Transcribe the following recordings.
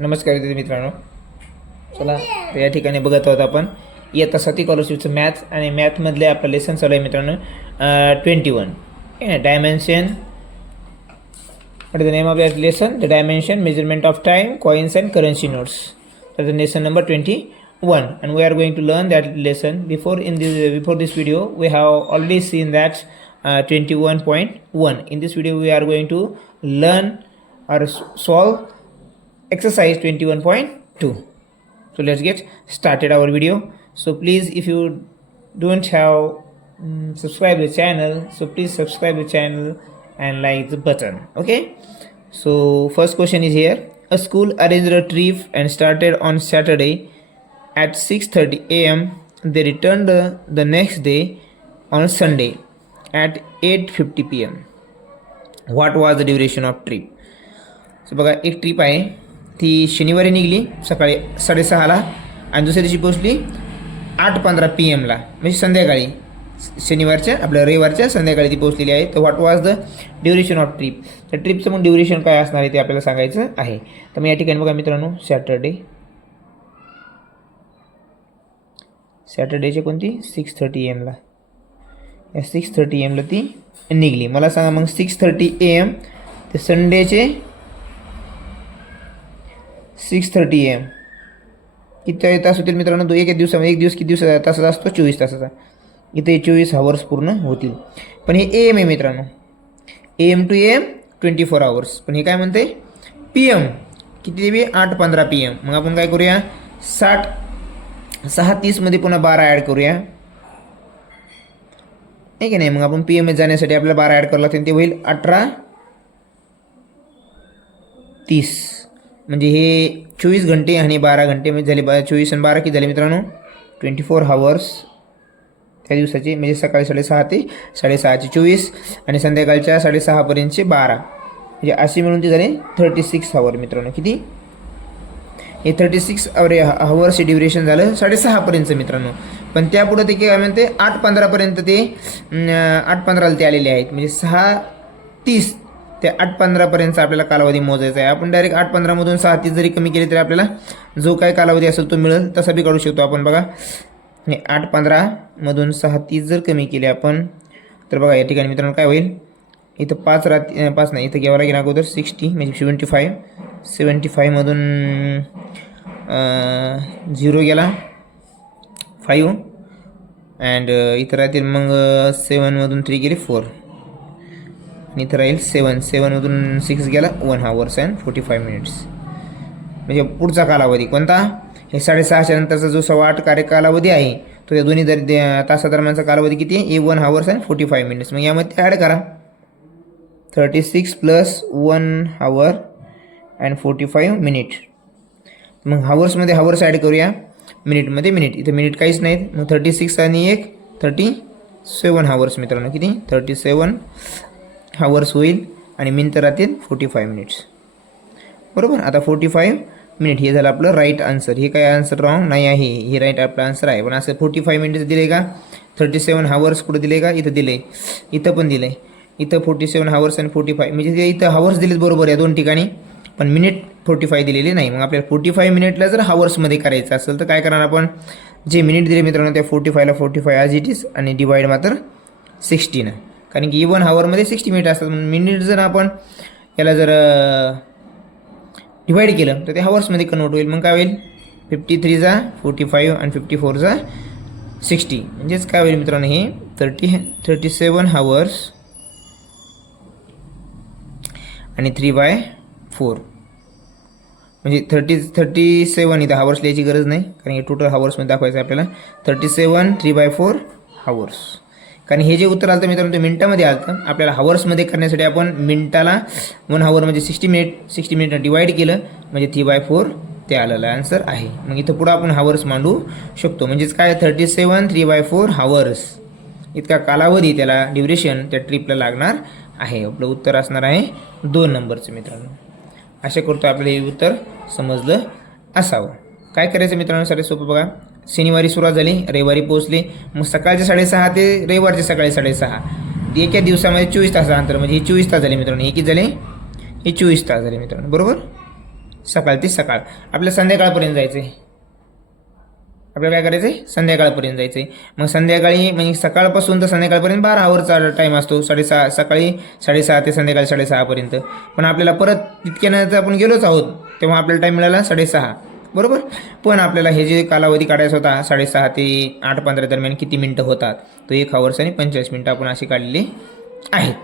नमस्कार विद्यार्थी मित्रांनो, चला तर या ठिकाणी बघत आहोत आपण इयत्ता 7वी स्कॉलरशिपचं मॅथ्स आणि मॅथमधले आपलं लेसन चालू आहे मित्रांनो 21 dimension. What is the name of that lesson? The dimension, measurement of time, coins and currency notes. That's the lesson number 21, and we are going to learn that lesson. Before this video, we have already seen that 21.1. In this video, we are going to learn or solve exercise 21.2. So let's get started our video. So please, if you don't have subscribe the channel, so please subscribe the channel and like the button. Okay, so first question is here. A school arranged a trip and started on Saturday at 6:30 a.m. They returned the next day on Sunday at 8:50 p.m. What was the duration of trip? So बघा, एक trip आहे ती शनिवारी निघली सकाळी 6:30ला आणि दुसऱ्या दिवशी पोहोचली 8:15 PM ला, म्हणजे संध्याकाळी शनिवारच्या आपल्या रविवारच्या संध्याकाळी ती पोहोचलेली आहे. तर what was the duration of trip? तर ट्रिपचं मग ड्युरेशन काय असणार आहे ते आपल्याला सांगायचं आहे. तर मी या ठिकाणी बघा मित्रांनो, सॅटर्डेचे कोणती 6:30 AM ला, या 6:30 AM ला ती निघली. मला सांगा मग 6:30 AM ते संडेचे 6:30 AM किती तास होतील मित्रांनो? एक दिवसामध्ये एक दिवस किती तासाचा असतो? 24 तासाचा. इथे 24 आवर्स पूर्ण होतील. पण हे AM आहे मित्रांनो, AM to AM 24 आवर्स. पण हे काय म्हणते PM किती देवी? 8:15 PM. मग आपण काय करूया, 6:30 मध्ये पुन्हा 12 ॲड करूया, नाही की नाही? मग आपण PM जाण्यासाठी आपल्याला 12 ॲड करावं लागते, ते होईल 18:30. म्हणजे हे 24 घंटे आणि 12 घंटे म्हणजे झाले 24 आणि 12 किती झाले मित्रांनो? 24 आवर्स त्या दिवसाचे. म्हणजे सकाळी 6:30 ते 6:30चे 24 आणि संध्याकाळच्या 6:30 पर्यंतचे 12, म्हणजे असे मिळून ते झाले 36 आवर मित्रांनो. किती? हे 36 आवर्सचे ड्युरेशन झालं 6:30 पर्यंतचं मित्रांनो. पण त्यापुढं ते काय म्हणते 8:15 पर्यंत ते 8:15ला ते आलेले आहेत. म्हणजे 6:30 ते 8:15 पर्यंतचा आपल्याला कालावधी मोजायचा आहे. आपण डायरेक्ट 8:15 मधून 6:30 जरी कमी केले तरी आपल्याला जो काय कालावधी असेल तो मिळेल, तसा बी काढू शकतो आपण. बघा, 8:15 मधून 6:30 जर कमी केले आपण, तर बघा या ठिकाणी मित्रांनो काय होईल, इथं 5 नाही, इथं घ्यावं लागेल अगोदर 60 म्हणजे 75 मधून 0 गेला 5 अँड इथं राहतील मग 7 मधून 3 गेले 4 आणि इथं राहील 7 मधून 6 गेला 1 hours and 45 minutes. म्हणजे पुढचा कालावधी कोणता? हे 6:30च्या नंतरचा जो 8 कालावधी आहे तो त्या दोन्ही तासादरम्यानचा कालावधी किती आहे? 1 hours and 45 minutes. मग यामध्ये ॲड करा 36 + 1 hour and 45 minutes. मग हावर्समध्ये हावर्स ॲड करूया, मिनिटमध्ये मिनिट. इथे मिनिट काहीच नाहीत, मग 36 आणि 1 37 हावर्स मित्रांनो. किती? 37 हावर्स होईल आणि मिनिटं राहतील 45 मिनिट्स. बरोबर. आता 45 मिनिट हे झालं आपलं राईट आन्सर. हे काय आन्सर रॉंग नाही आहे, हे राईट आपलं आन्सर आहे. पण असं 45 मिनिट्स दिले का? 37 हावर्स कुठं दिले का? इथं दिले, इथं पण दिले. इथं 47 हावर्स आणि 45 म्हणजे ते इथं हावर्स दिलेत बरोबर या दोन ठिकाणी, पण मिनिट 45 दिलेले नाही. मग आपल्याला 45 मिनिटला जर हावर्समध्ये करायचं असेल तर काय करणार आपण? जे मिनिट दिले मित्रांनो त्या 45ला 45 ॲज इट इज आणि डिवाइड मात्र 60 कारण की 1 हावरमध्ये 60 मिनिट असतात. मिनिट जर आपण याला जर डिवाइड केलं तर ते हावर्समध्ये कन्वर्ट होईल. मग काय होईल? 53 जा 45 आणि 54 जा 60 म्हणजेच काय होईल मित्रांनो? हे 37 हावर्स आणि 3/4 म्हणजे 37. इथं हावर्स लिहायची गरज नाही कारण हे टोटल हावर्समध्ये दाखवायचं आहे आपल्याला. 37 3/4 हावर्स. कारण हे जे उत्तर आलं तर मित्रांनो ते मिनिटामध्ये आलं तर आपल्याला हावर्समध्ये करण्यासाठी आपण मिनिटाला 1 hour म्हणजे 60 मिनिट डिवाइड केलं म्हणजे 3/4 ते आलेलं आन्सर आहे. मग इथं पुढं आपण हावर्स मांडू शकतो. म्हणजेच काय 37 3/4 हावर्स इतका कालावधी त्याला ड्युरेशन त्या ट्रिपला लागणार आहे. आपलं उत्तर असणार आहे 2 नंबरचं मित्रांनो. आशा करतो आपल्याला हे उत्तर समजलं असावं. काय करायचं मित्रांनो? सारे सोपं बघा. शनिवारी सुरुवात झाली, रविवारी पोहोचले, मग सकाळचे 6:30 ते रविवारचे सकाळी 6:30 एका दिवसामध्ये 24 तासाचं अंतर म्हणजे हे 24 तास झाले मित्रांनो. हे किती झाले? हे 24 तास झाले मित्रांनो. बरोबर. सकाळ ते सकाळ. आपल्याला संध्याकाळपर्यंत जायचं आहे. आपल्याला काय करायचं आहे? संध्याकाळपर्यंत जायचं आहे. मग संध्याकाळी म्हणजे सकाळपासून तर संध्याकाळपर्यंत 12 आवर्सचा टाईम असतो. 6:30 सकाळी 6:30 ते संध्याकाळी 6:30पर्यंत. पण आपल्याला परत तितक्यानं आपण गेलोच आहोत तेव्हा आपल्याला टाईम मिळाला 6:30, बरोबर. पण आपल्याला हे जे कालावधी काढायचा होता 6:30 ते 8:15 दरम्यान किती मिनटं होतात, तो 1 आवर्स आणि 45 मिनटं आपण असे काढलेले आहेत.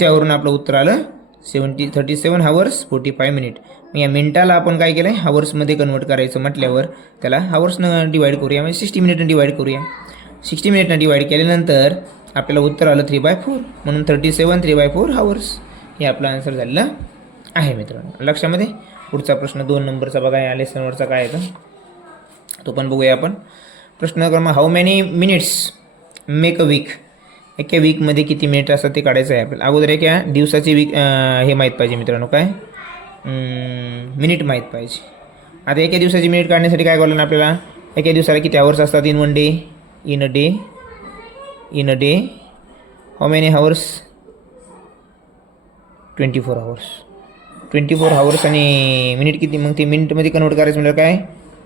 त्यावरून आपलं उत्तर आलं 37 हावर्स 45 मिनिट. मग या मिनटाला आपण काय केलं आहे, हावर्समध्ये कन्वर्ट करायचं म्हटल्यावर त्याला हावर्सनं डिवाईड करूया, म्हणजे 60 मिनिटनं डिवाईड करूया. 60 मिनिटनं डिवाईड केल्यानंतर आपल्याला उत्तर आलं 3/4. म्हणून 37 3/4 हावर्स हे आपला आन्सर झालेलं आहे मित्रांनो. लक्षामध्ये. पुढचा प्रश्न 2 नंबरचा बघा, या लेसनवरचा काय आहे तो पण बघूया आपण. प्रश्न क्रमांक how many minutes make a week. एका वीकमध्ये किती मिनिट असतात ते काढायचं आहे आपल्याला. अगोदर एका दिवसाची वीक हे माहीत पाहिजे मित्रांनो, काय मिनिट माहीत पाहिजे. आता एका दिवसाची मिनिट काढण्यासाठी काय करायला आपल्याला, एका दिवसाला किती आवर्स असतात in one day, in a day how many hours 24 hours. 24 hours आणि मिनिट किती, मग ते मिनिटमध्ये कन्वर्ट करायचं म्हणजे काय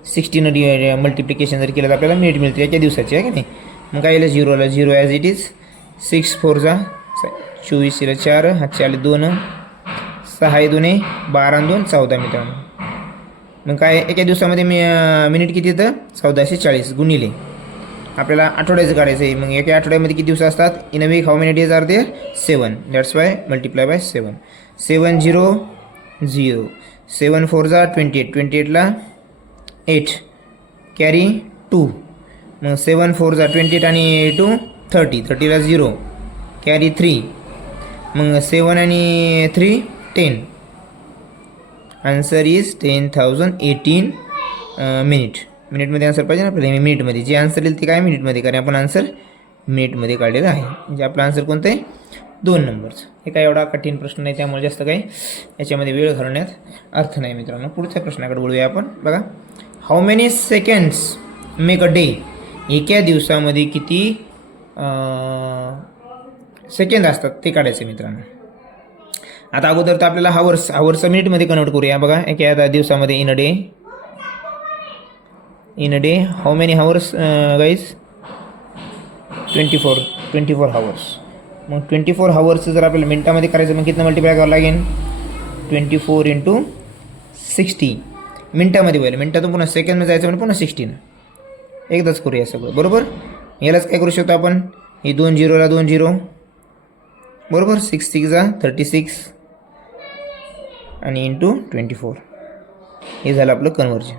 16 मल्टिप्लिकेशन जर केलं तर आपल्याला मिनिट मिळते एका दिवसाची, आहे की नाही. मग काय येईल 0ला 0 ॲज इट इज. 6 4 जा 24 4, हातचे आले 2, 6 2 12 2 14 मित्रांनो. मग काय एका दिवसामध्ये मिनिट किती येतं 1440 गुणिले आपल्याला आठवड्याचं काढायचं आहे. मग एका आठवड्यामध्ये किती दिवस असतात, in a week how many days are there 7. That's why multiply by 7. 7 0 0, 7 4 जा 28, 28ला 8 कॅरी 2. मग 7 4 जा 28 आणि 2 30, 30ला 0 कॅरी 3. मग 7 आणि 3 10. Answer is 10,018 minute. मिनिटमध्ये आन्सर पाहिजे ना आपल्याला, मिनिटमध्ये जे आन्सर येईल ते काय मिनिटमध्ये, कारण आपण आन्सर मिनिटमध्ये काढलेलं आहे. म्हणजे आपलं आन्सर कोणतं आहे 2 नंबरचं. हे काय एवढा कठीण प्रश्न नाही, त्यामुळे जास्त काही याच्यामध्ये वेळ घालवण्यात अर्थ नाही मित्रांनो. पुढच्या प्रश्नाकडे बोलूया आपण. बघा, how many seconds make a day. एका दिवसामध्ये किती सेकंद असतात ते काढायचे मित्रांनो. आता अगोदर तर आपल्याला हावर्स मिनिटमध्ये कन्वर्ट करूया. बघा, एका दिवसामध्ये in a day how many hours guys 24 hours. मग 24 हावर्स जर आपल्याला मिनटामध्ये करायचं मग किती मल्टिप्लाय करावं लागेल 24 × 60 मिनटामध्ये होईल. मिनटातून पुन्हा सेकंडमध्ये जायचं म्हणजे पुन्हा 16 एकदाच करूया सगळं, बरोबर. यालाच काय करू शकतो आपण, ही 2 0ला 2 0 बरोबर. 6 6 जा 36 आणि इंटू 24 हे झालं आपलं कन्वर्जन.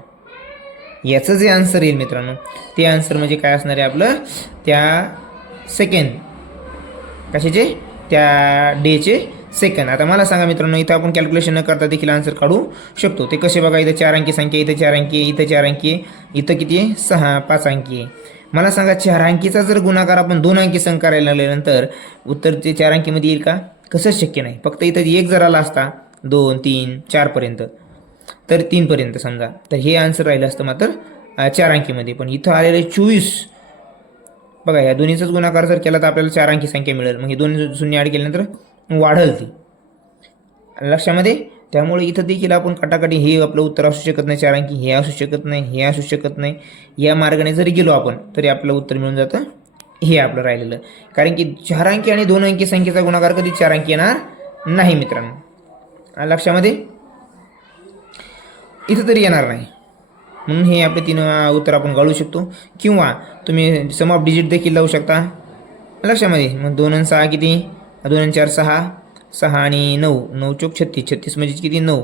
याचं जे आन्सर येईल मित्रांनो ते आन्सर म्हणजे काय असणार आहे आपलं, त्या सेकंड कशाचे, त्या डेचे सेकंड. आता मला सांगा मित्रांनो, इथं आपण कॅल्क्युलेशन न करता देखील आन्सर काढू शकतो. ते कसे बघा, इथं 4 अंकी संख्या, इथं 4 अंकी, इथं 4 अंकी, इथं किती आहे 6 5 अंकी आहे. मला सांगा 4 अंकीचा जर गुणाकार आपण 2 अंकी संख्या करायला लागल्यानंतर उत्तर ते 4 अंकीमध्ये येईल का, कसंच शक्य नाही. फक्त इथं 1 जर आला असता 2 3 4पर्यंत, तर 3पर्यंत समजा, तर हे आन्सर राहिलं असतं मात्र 4 अंकीमध्ये. पण इथं आलेले 24 बघा, ह्या दोन्हीचाच गुणाकार जर केला तर आपल्याला 4 अंकी संख्या मिळेल. मग हे 2 शून्य ॲड केल्यानंतर वाढेल ती लक्षामध्ये. त्यामुळे इथं देखील आपण कटाकटी हे आपलं उत्तर असू शकत नाही 4 अंकी, हे असू शकत नाही, हे असू शकत नाही. या मार्गाने जरी गेलो आपण तरी आपलं उत्तर मिळून जातं हे आपलं राहिलेलं. कारण की 4 अंकी आणि 2 अंकी संख्येचा गुणाकार कधी 4 अंकी येणार नाही मित्रांनो, लक्षामध्ये इथं तरी येणार नाही. म्हणून हे आपले 3 उत्तर आपण गाळू शकतो. किंवा तुम्ही सम ऑफ डिजिट देखील लावू शकता लक्षामध्ये. मग 2 आणि 6 किती, 2 आणि 4 6, 6 आणि 9, 9 चौक 36, 36 म्हणजे किती 9.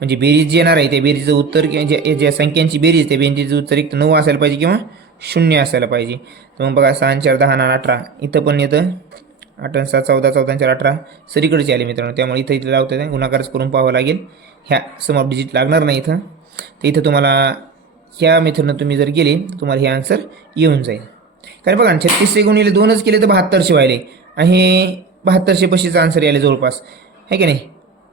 म्हणजे बेरीज जी येणार आहे त्या बेरीजचं उत्तर ज्या संख्यांची बेरीज त्या बेरीजचं उत्तर एक 9 असायला पाहिजे किंवा 0 असायला पाहिजे. तर मग बघा 6 आणि 4 10 आणि 18, इथं पण येतं 8 आणि 7 14, 14 आणि 4 18 सरीकडेचे आले मित्रांनो. त्यामुळे इथं लावता येतं, गुणाकारच करून पाहावं लागेल. ह्या सम ऑफ डिजिट लागणार नाही इथं. तर इथं तुम्हाला ह्या मेथडनं तुम्ही जर गेले तर तुम्हाला हे आन्सर येऊन जाईल. कारण बघा 36 गुणिले 2च केले तर 7200 व्हायले आणि हे 7200 आन्सर यायला जवळपास, आहे की नाही.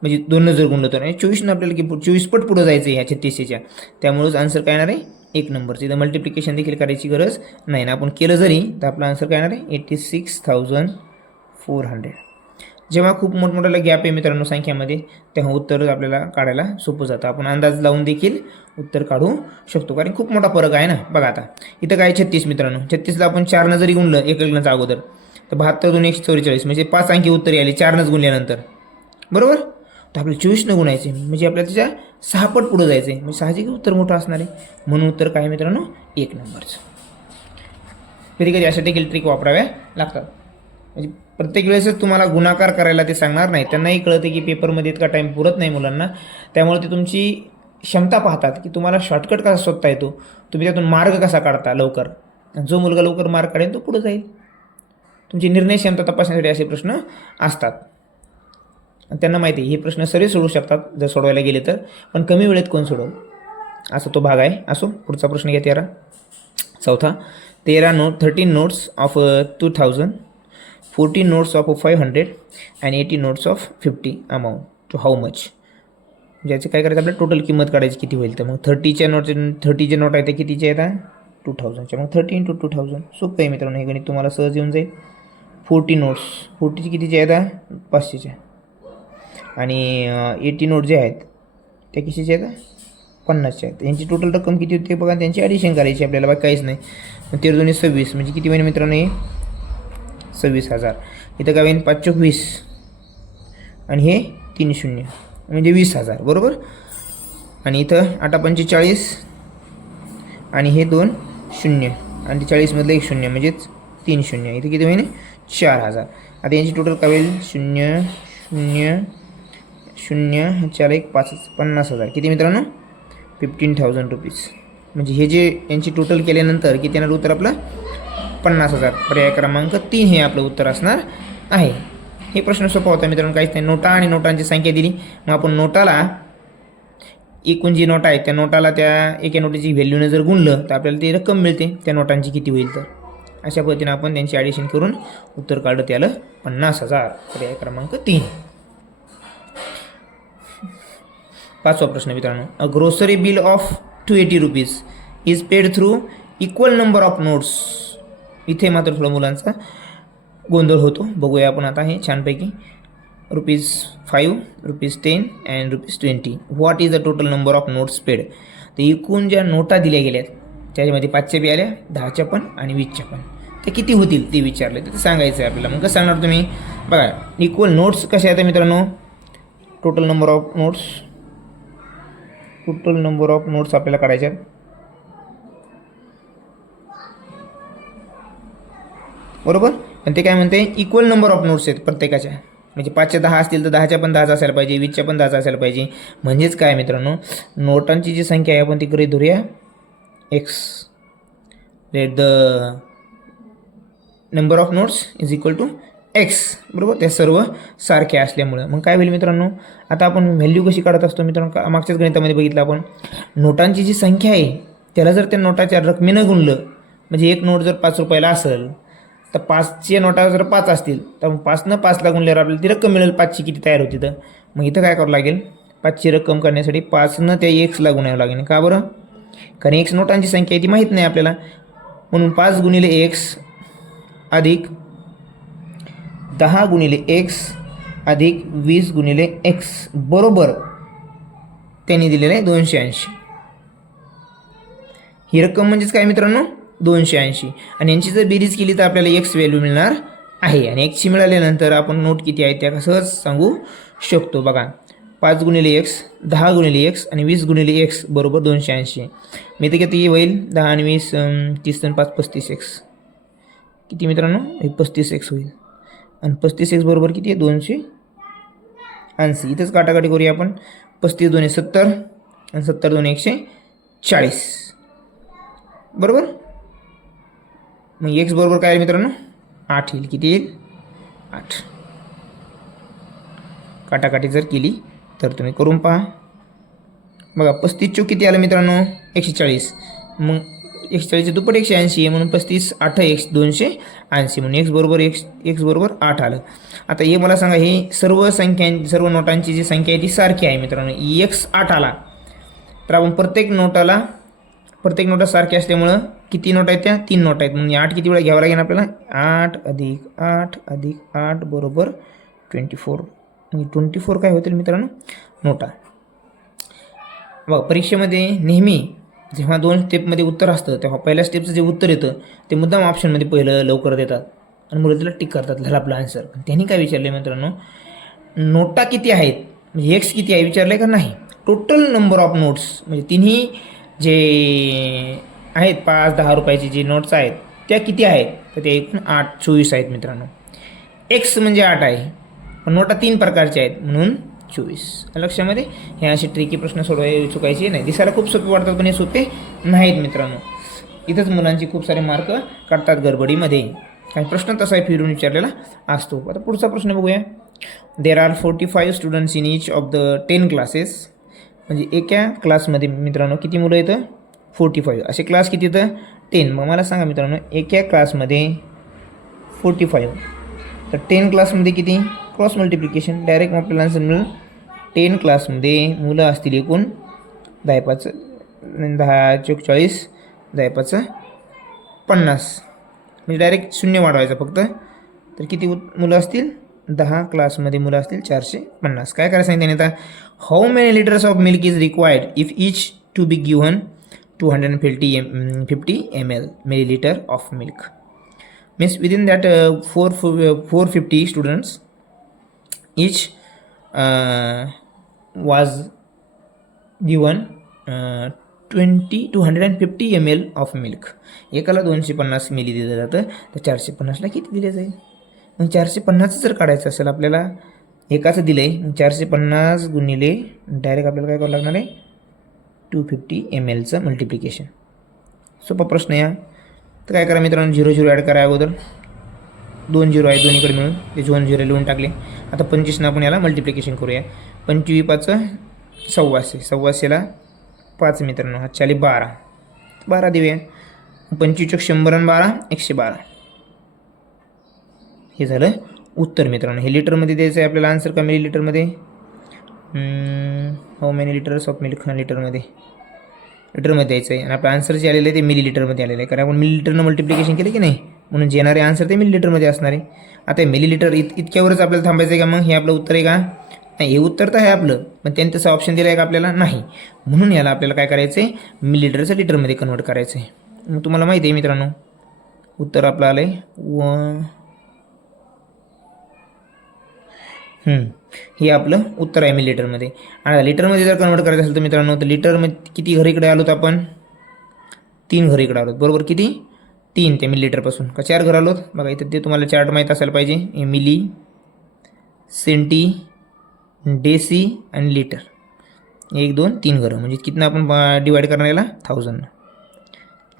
म्हणजे 2 जर गुणलं तर 24 आपल्याला की 24 पट पुढं जायचं आहे ह्या 36च्या. त्यामुळेच आन्सर काय येणार आहे 1 नंबरचं. इथं मल्टिप्लिकेशन देखील करायची गरज नाही ना. आपण केलं जरी तर आपला आन्सर काय येणार आहे 86,400. जेव्हा खूप मोठमोठ्याला गॅप आहे मित्रांनो संख्यामध्ये, तेव्हा उत्तर आपल्याला काढायला सोपं जातं. आपण अंदाज लावून देखील उत्तर काढू शकतो, कारण खूप मोठा फरक आहे ना. बघा आता इथं काय 36 मित्रांनो, 36ला आपण 4 जरी गुणलं एक लग्नाचा अगोदर, तर 72 2 144 म्हणजे 5 अंकी उत्तर आले 4 गुणल्यानंतर, बरोबर. तर आपल्याला 24 गुणायचे म्हणजे आपल्याला त्याच्या 6 पट पुढे जायचं आहे, म्हणजे साहजिक उत्तर मोठं असणार आहे. म्हणून उत्तर काय मित्रांनो 1 नंबरचं. कधी कधी अशा देखील ट्रिक वापराव्या लागतात. म्हणजे प्रत्येक वेळेसच तुम्हाला गुणाकार करायला ते सांगणार नाही. त्यांनाही कळतं की पेपरमध्ये इतका टाईम पुरत नाही मुलांना, त्यामुळे ते तुमची क्षमता पाहतात की तुम्हाला शॉर्टकट कसा शोधता येतो, तुम्ही त्यातून मार्ग कसा काढता लवकर. जो मुलगा लवकर मार्ग काढेल तो पुढे जाईल. तुमची निर्णय क्षमता तपासण्यासाठी असे प्रश्न असतात. त्यांना माहिती आहे हे प्रश्न सर्व सोडवू शकतात जर सोडवायला गेले तर, पण कमी वेळेत कोण सोडवल, असा तो भाग आहे. असो, पुढचा प्रश्न घ्या 13. चौथा, 13 notes of 2000, 14 notes of 500 and 80 notes of 50 amount to how much. ज्याचे काय करायचं आपल्याला टोटल किंमत काढायची किती होईल. तर मग 30 नोट आहे ते कितीचे आहेत 2000च्या, मग 30 × 2000. सोपं आहे मित्रांनो, हे गणित तुम्हाला सहज येऊन जाईल. 40 नोट्स, 40चे कितीचे आहेत 500चे, आणि 80 नोट जे आहेत ते कितीचे आहेत 50चे आहेत. यांची टोटल रक्कम किती होती बघा, त्यांची ॲडिशन करायची आपल्याला, बाकी काहीच नाही. मग 13 2 26 म्हणजे किती होईल मित्रांनो हे 26,000. इथं काय होईल 5 × 20 आणि हे 3 शून्य म्हणजे 20,000, बरोबर. आणि इथं 8 × 45 आणि हे 2 शून्य आणि 40मधलं 1 शून्य म्हणजेच 3 शून्य. इथे किती होईल 4,000. आता यांची टोटल काय होईल 0 0 0 4 1 5 50,000. किती मित्रांनो 15,000 रुपीज. म्हणजे हे जे यांची टोटल केल्यानंतर किती येणार उत्तर आपलं 50,000. पर्याय क्रमांक 3 हे आपलं उत्तर असणार आहे. हे प्रश्न सोपा होता मित्रांनो, काहीच नाही. नोटा आणि नोटांची संख्या दिली, मग आपण नोटाला एकूण जी नोटा आहे त्या नोटाला त्या एका नोटीची व्हॅल्यूने जर गुणलं तर आपल्याला ती रक्कम मिळते त्या नोटांची किती होईल. तर अशा पद्धतीने आपण त्यांची ॲडिशन करून उत्तर काढत आलं 50,000. पर्याय क्रमांक 3. पाचवा प्रश्न मित्रांनो, a grocery bill of 280 rupees is paid through equal number of notes. इथे मात्र थोडं मुलांचा गोंधळ होतो. बघूया आपण आता हे छानपैकी. ₹5, ₹10 and ₹20. What is the total number of notes paid. तर एकूण ज्या नोटा दिल्या गेल्यात त्याच्यामध्ये 5च्या बी आल्या, 10च्या पण आणि 20च्या पण, ते किती होतील ते विचारले. तर ते सांगायचं आहे आपल्याला. मग कसं सांगणार तुम्ही बघा, इक्वल नोट्स कशा आहेत मित्रांनो, टोटल नंबर ऑफ नोट्स आपल्याला काढायच्या. बरोबर. पण ते काय म्हणते इक्वल नंबर ऑफ नोट्स आहेत प्रत्येकाच्या, म्हणजे 5च्या 10 असतील तर 10च्या पण 10 असायला पाहिजे, 20च्या पण 10 असायला पाहिजे. म्हणजेच काय मित्रांनो, नोटांची जी संख्या आहे आपण ती गृहीत धरूया x. Let the number of notes is equal to x, बरोबर. त्या सर्व सारख्या असल्यामुळं मग काय होईल मित्रांनो, आता आपण व्हॅल्यू कशी काढत असतो मित्रांनो, मागच्याच गणितामध्ये बघितलं आपण. नोटांची जी संख्या आहे त्याला जर त्या नोटाच्या रकमेनं गुणलं, म्हणजे एक नोट जर 5 रुपयाला असेल तर 5च्या नोटा जर 5 असतील तर 5नं 5ला गुणल्यावर आपल्याला ती रक्कम मिळेल 5ची किती तयार होती. तर मग इथं काय करावं लागेल, 5ची रक्कम करण्यासाठी 5नं त्या xला गुणावं लागेल. का बरं, कारण x नोटांची संख्या आहे ती माहीत नाही आपल्याला, म्हणून 5 × x अधिक 10 × x अधिक 20 × x बरोबर त्यांनी दिलेलं आहे 280. ही रक्कम म्हणजेच काय मित्रांनो 280. आणि यांची जर बेरीज केली तर आपल्याला x व्हॅल्यू मिळणार आहे. आणि xची मिळाल्यानंतर आपण नोट किती आहेत त्या सहज सांगू शकतो. बघा 5 × x 10 × x आणि 20 × x बरोबर 280. मी तर किती होईल 10 आणि 20 30 आणि 5 35x. किती मित्रांनो हे 35x होईल. आणि 35x बरोबर किती आहे 280. इथंच काटाकाटी करूया आपण. 35 2 70 आणि 70 2 140 बरोबर. मग x बरोबर काय आहे मित्रांनो 8 येईल. किती येईल 8. काटाकाटी जर केली तर तुम्ही करून पहा. बघा 35 चौक किती आलं मित्रांनो 140. मग 140चे दुप्पट 180 आहे, म्हणून 35 8 x 280 म्हणून x बरोबर 8 आलं. आता हे मला सांगा, हे सर्व नोटांची जी संख्या आहे ती सारखी आहे मित्रांनो. x 8 आला तर आपण प्रत्येक नोटा सारख्या असल्यामुळं किती नोट आहेत त्या 3 नोट आहेत. म्हणून 8 किती वेळा घ्यावं लागेल आपल्याला 8 अधिक 8 अधिक 8 बरोबर 24 म्हणजे 24 काय होतील मित्रांनो नोटा. बघा परीक्षेमध्ये नेहमी जेव्हा 2 स्टेपमध्ये उत्तर असतं तेव्हा पहिल्या स्टेपचं जे उत्तर येतं ते मुद्दाम ऑप्शनमध्ये पहिलं लवकर देतात आणि मुलं त्याला टिक करतात झाला आपला आन्सर. पण त्यांनी काय विचारले मित्रांनो नोटा किती आहेत म्हणजे एक्स किती आहे विचारलं का नाही. टोटल नंबर ऑफ नोट्स म्हणजे तिन्ही जे आहेत 5-10 रुपयाचे जे नोट्स आहेत त्या किती आहेत तर ते एकूण 24 आहेत मित्रांनो. एक्स म्हणजे 8 आहे पण नोटा 3 प्रकारच्या आहेत म्हणून 24. लक्षामध्ये हे असे ट्रिकी प्रश्न चुकायचे नाही. दिसायला खूप सोपे वाटतात पण हे सोपे नाहीत मित्रांनो. इथंच मुलांची खूप सारे मार्क काढतात गडबडीमध्ये. काही प्रश्न तसा फिरून विचारलेला असतो. आता पुढचा प्रश्न बघूया. There are 45 students in each of the 10 classes म्हणजे एका क्लासमध्ये मित्रांनो किती मुलं येतं 45. असे क्लास किती येतं 10. मग मला सांगा मित्रांनो एका क्लासमध्ये 45 तर 10 क्लासमध्ये किती क्रॉस मल्टिप्लिकेशन डायरेक्ट आपल्याला आन्सर मिळेल. 10 क्लासमध्ये मुलं असतील एकूण 10 चोक 40 10 50 म्हणजे डायरेक्ट शून्य वाढवायचं फक्त. तर किती मुलं असतील 10 क्लासमध्ये मुलं असतील 450. काय करायचं सांगितलं आता how many litres of milk is required if each to be given 250 ml milliliter of milk means within that 450 students each was given 250 ml of milk. एकाला 250 मिली दिलं जातं तर 450ला किती दिले जाईल. मग 450 जर काढायचं असेल आपल्याला एकाचं दिलं आहे मग 450 गुणिले डायरेक्ट आपल्याला काय करावं लागणार आहे 250 mlचं मल्टिप्लिकेशन. सोपा प्रश्न या. तर काय करा मित्रांनो 0 0 ॲड करा अगोदर 2 0 आहे दोन्हीकडे मिळून ते 2 0 लिहून टाकले. आता 25 आपण याला मल्टिप्लिकेशन करूया. 25 5 1600 1600ला 5 मित्रांनो हा 12 12 देऊया. 25 100 आणि 12 112 हे झालं उत्तर मित्रांनो. हे लिटरमध्ये द्यायचं आहे आपल्याला आन्सर का मिलीलिटरमध्ये. How many litres of milk लिटरमध्ये द्यायचं आहे आणि आपलं आन्सर जे आलेलं आहे ते मिलीलिटरमध्ये आलेलं आहे कारण आपण मिलीलिटरनं मल्टिप्लिकेशन केलं की नाही म्हणून जे येणारे आन्सर ते मिलीलिटरमध्ये असणार आहे. आता मिलीलिटर इतक्यावरच आपल्याला थांबायचं आहे का मग हे आपलं उत्तर आहे का नाही. हे उत्तर तर आहे आपलं पण त्यांनी तसं ऑप्शन दिलं आहे का आपल्याला नाही. म्हणून याला आपल्याला काय करायचं आहे मिलीलिटरचं लिटरमध्ये कन्वर्ट करायचं आहे. मग तुम्हाला माहिती आहे मित्रांनो उत्तर आपलं आलं आहे हे आपलं उत्तर आहे मिलीलिटरमध्ये. आणि लिटरमध्ये जर कन्वर्ट करायचं असेल तर मित्रांनो तर लिटरमध्ये किती घर इकडे आलोत आपण 3 घर इकडे आलोत बरोबर. किती 3 ते मिलीलिटरपासून का 4 घर आलोत बघा. इथं ते तुम्हाला चार्ट माहीत असायला पाहिजे. मिली सेंटी डेसी आणि लिटर 1 2 3 घरं म्हणजे किती आपण डिवाईड करणार याला 1000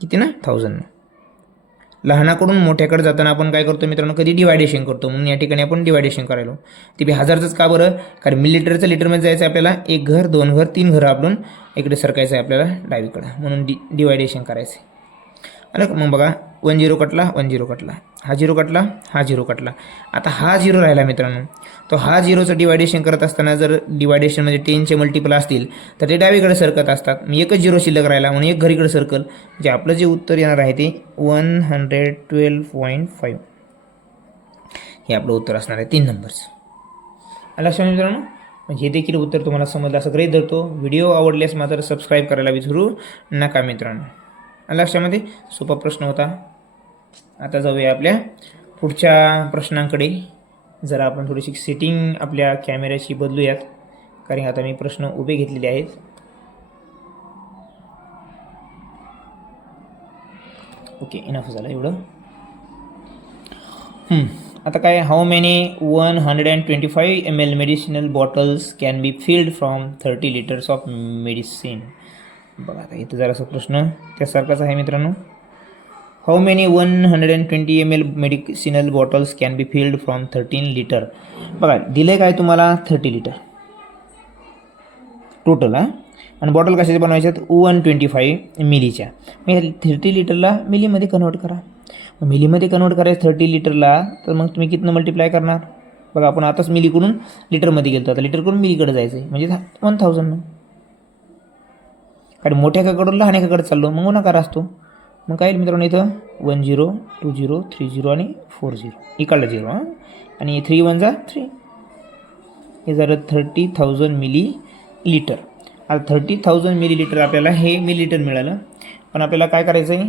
किती ना 1000. लहानाकडून मोठ्याकडे जाताना आपण काय करतो मित्रांनो कधी डिवायडेशन करतो म्हणून या ठिकाणी आपण डिवायडेशन करायलो. ते बी हजारचंच का बरं कारण मिलीलिटरचं लिटरमध्ये जायचं आहे आपल्याला 1 घर 2 घर 3 घरं आपण इकडे सरकायचं आहे आपल्याला डावीकडं म्हणून डिवायडेशन करायचं आहे. आलं मग बघा 1 0 कटला 1 0 कटला हा 0 कटला हा 0 कटला. आता हा 0 राहिला मित्रांनो. तो हा 0चं डिवायडेशन करत असताना जर डिवायडेशनमध्ये 10चे मल्टिपल असतील तर ते डावीकडे सरकत असतात. मी एकच 0 शिल्लक राहिला म्हणून एक घरीकडे सर्कल म्हणजे आपलं जे उत्तर येणार आहे ते 112.5 हे आपलं उत्तर असणार आहे 3 नंबरचं. लक्षात मित्रांनो म्हणजे हे देखील उत्तर तुम्हाला समजलं असं गृहीत धरतो. व्हिडिओ आवडल्यास मात्र सबस्क्राईब करायला विसरू नका मित्रांनो. लक्षामध्ये सोपा प्रश्न होता. आता जाऊया आपल्या पुढच्या प्रश्नांकडे. जरा आपण थोडीशी सेटिंग आपल्या कॅमेऱ्याची बदलूयात कारण आता मी प्रश्न उभे घेतलेले आहेत. ओके इनफ झालं एवढं. आता काय how many 125 ml medicinal bottles can be filled from 30 litres of medicine. बघा आता इथं जरासा प्रश्न त्यासारखाच आहे मित्रांनो. How many 120 ml medicinal bottles can be filled from 13 litre. बघा दिले काय तुम्हाला 30 लिटर टोटल आणि बॉटल कशाच्या बनवायच्यात 125 मिलीच्या. मग 30 लिटरला मिलीमध्ये कन्वर्ट करा. मग मिलीमध्ये कन्वर्ट करायचं 30 लिटरला तर मग तुम्ही कितनं मल्टिप्लाय करणार बघा. आपण आताच मिलीकडून लिटरमध्ये गेलो आता लिटरकडून मिलीकडे जायचं आहे म्हणजे 1000. कारण मोठ्या काकडून लहान एकाकडे चाललो मग गुणाकार असतो. मग काय मित्रांनो इथं 1 0 2 0 3 0 आणि 4 0 इकडला 0 आणि 3 1 जा 3 इज आर 30,000 मिलीलिटर. आता 30,000 मिलीलिटर आपल्याला हे मिलीलिटर मिळालं, पण आपल्याला काय करायचं आहे,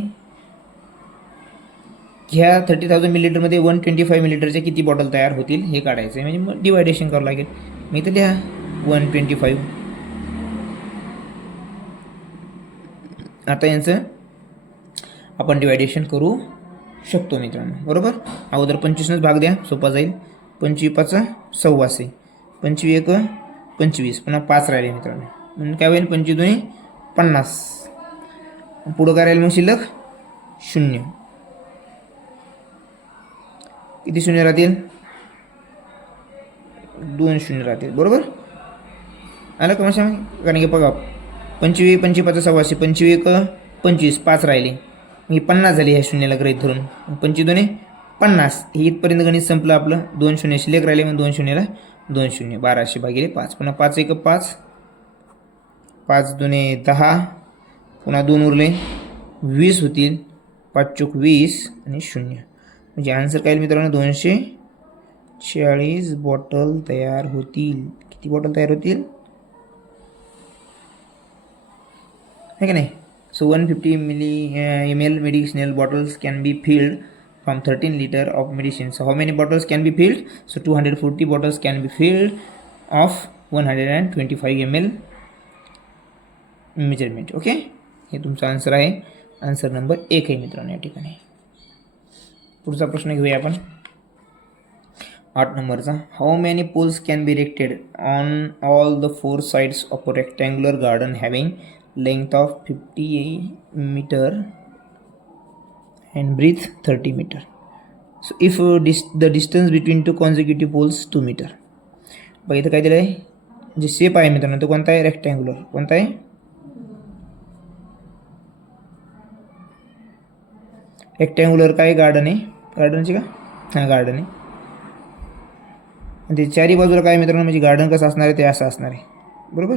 ह्या 30,000 मिलीलिटरमध्ये 125 मिलीलिटरच्या किती बॉटल तयार होतील हे काढायचं आहे. म्हणजे मग डिवायडेशन करावं लागेल. मी तर लिहा 125. आता यांचं आपण डिवायडेशन करू शकतो मित्रांनो, बरोबर. अगोदर 25नंच भाग द्या, सोपा जाईल. 25 5 16, 25 1 25, पुन्हा 5 राहिले मित्रांनो. म्हणून काय होईल, 25 2 50. पुढं काय राहील मग शिल्लक, 0. किती शून्य राहतील, 2 शून्य राहतील, बरोबर. आलं का मग, कारण की बघा 25 25 5 16, 25 1 25, 5 राहिले, ही 50 झाली ह्या शून्याला गृहीत धरून. 25 2 50, हे इथपर्यंत गणित संपलं आपलं. 2 शून्य शिल्लक राहिले, मग 2 शून्याला 2 शून्य, 1200 भागिले 5. पुन्हा 5 1 5, 5 2 10, पुन्हा 2 उरले 20 होतील, 5 चोक 20 आणि 0. म्हणजे आन्सर काय मित्रांनो, 240 बॉटल तयार होतील. किती बॉटल तयार होतील, है की नाही. So 150 ml medicinal bottles can be filled from 13 liter of medicine. So how many bottles can be filled? So 240 bottles can be filled of 125 ml measurement. Okay, हे तुमचा आन्सर आहे. आन्सर नंबर 1 आहे मित्रांनो या ठिकाणी. पुढचा प्रश्न घेऊया आपण 8 नंबरचा. How many poles can be erected on all the 4 sides of a rectangular garden having length of 50 meter and breadth 30 meter. So if the distance between two consecutive poles 2 meter. बघा इथं काय दिलं आहे, जे शेप आहे मित्रांनो तो कोणता आहे, रेक्टँग्युलर. कोणता आहे, रेक्टँग्युलर. काय गार्डन आहे, गार्डनची का, हां गार्डन आहे. आणि ते चारी बाजूला काय मित्रांनो, म्हणजे गार्डन कसं असणार आहे ते असं असणार आहे, बरोबर.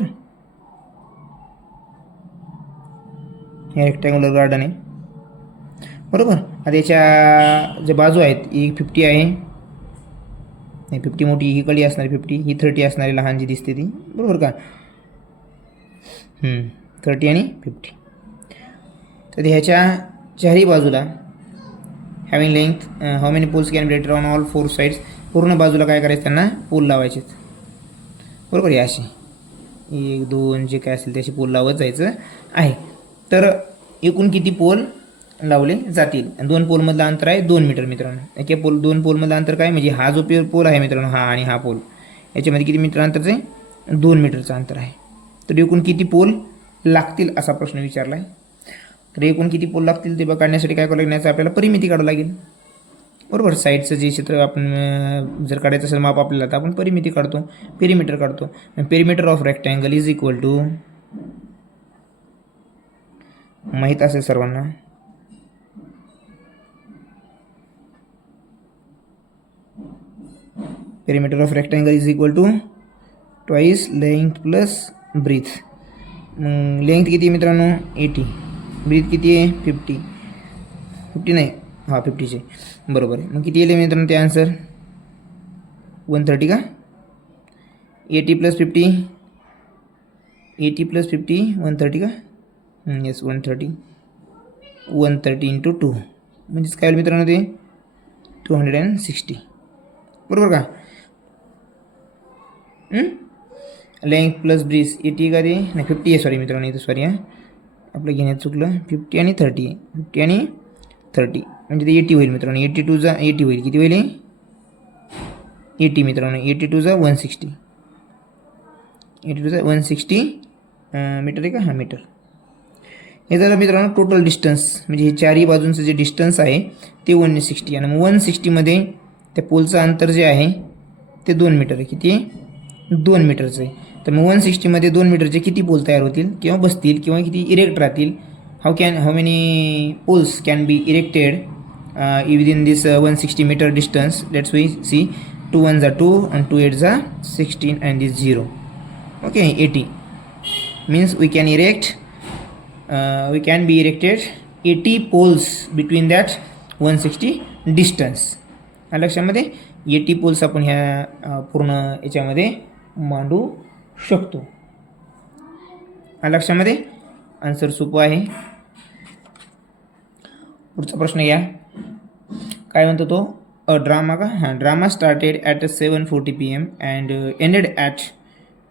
हे रेक्टँग्युलर गार्डन आहे, बरोबर. आता याच्या ज्या बाजू आहेत, ही 50 आहे, नाही 50 मोठी, ही कडी असणारी 50, ही 30 असणारी लहान जी दिसते ती, बरोबर का. 30 आणि 50. तर ह्याच्या चारही बाजूला having length, how many poles can be erected on all 4 sides. पूर्ण बाजूला काय करायचं, त्यांना पोल लावायचे, बरोबर. हे अशी 1 2 जे काय असेल त्याशी पोल लावत जायचं आहे. तर एकूण किती पोल लावले जातील, आणि 2 पोलमधलं अंतर आहे 2 मीटर मित्रांनो. एका 2 पोलमधलं अंतर काय, म्हणजे हा जो पोल आहे मित्रांनो, हा आणि हा पोल, याच्यामध्ये किती मीटर अंतरचं आहे, 2 मीटरचं अंतर आहे. तर एकूण किती पोल लागतील असा प्रश्न विचारला आहे. तर एकूण किती पोल लागतील ते काढण्यासाठी काय करावं लागेल, आपल्याला परिमिती काढावं लागेल, बरोबर. साईडचं जे क्षेत्र आपण जर काढायचं असेल माप आपल्याला, तर आपण परिमिती काढतो, पेरीमीटर काढतो. Perimeter of rectangle is equal to, माहीत असेल सर्वांना, perimeter of rectangle is equal to twice length plus breadth. Length किती आहे मित्रांनो, 80. ब्रीथ किती आहे, 50 नाही, हां 50चे, बरोबर आहे. मग किती येईल मित्रांनो ते आन्सर, 130 का, 80 + 50, 80 + 50 130 का, येस 130. 130 × 2 म्हणजेच काय मित्रांनो ते 260, बरोबर का. लेंथ प्लस ब्रीथ 80 का, ते नाही 50 आहे, सॉरी मित्रांनो, इथं सॉरी हां आपलं घेण्यात चुकलं. 50 आणि 30 आहे, 50 आणि 30 म्हणजे ते 80 होईल मित्रांनो. 82 जा 80 होईल, किती होईल 80 मित्रांनो. 82 जा 160, 82 जा 160 मीटर आहे का, हां मीटर. हे झालं मित्रांनो टोटल डिस्टन्स, म्हणजे हे चारही बाजूंचं जे डिस्टन्स आहे ते 160. आणि मग 160मध्ये त्या पोलचं अंतर जे आहे ते 2 मीटर आहे. किती आहे, 2 मीटरचं आहे. तर मग 160मध्ये 2 मीटरचे किती पोल तयार होतील किंवा बसतील किंवा किती इरेक्ट राहतील, how many poles can be erected within this 160 metre distance. Let's we see, 2 1 2 and 2 8 16 and this 0. Okay, 80 means we can be erected 80 poles between that 160 distance. लक्षामध्ये 80 पोल्स आपण ह्या पूर्ण याच्यामध्ये मांडू शकतो. लक्षामध्ये आन्सर सोपं आहे. पुढचा प्रश्न घ्या. काय म्हणतो तो? अ ड्रामा का हां drama started at 7:40 PM and ended at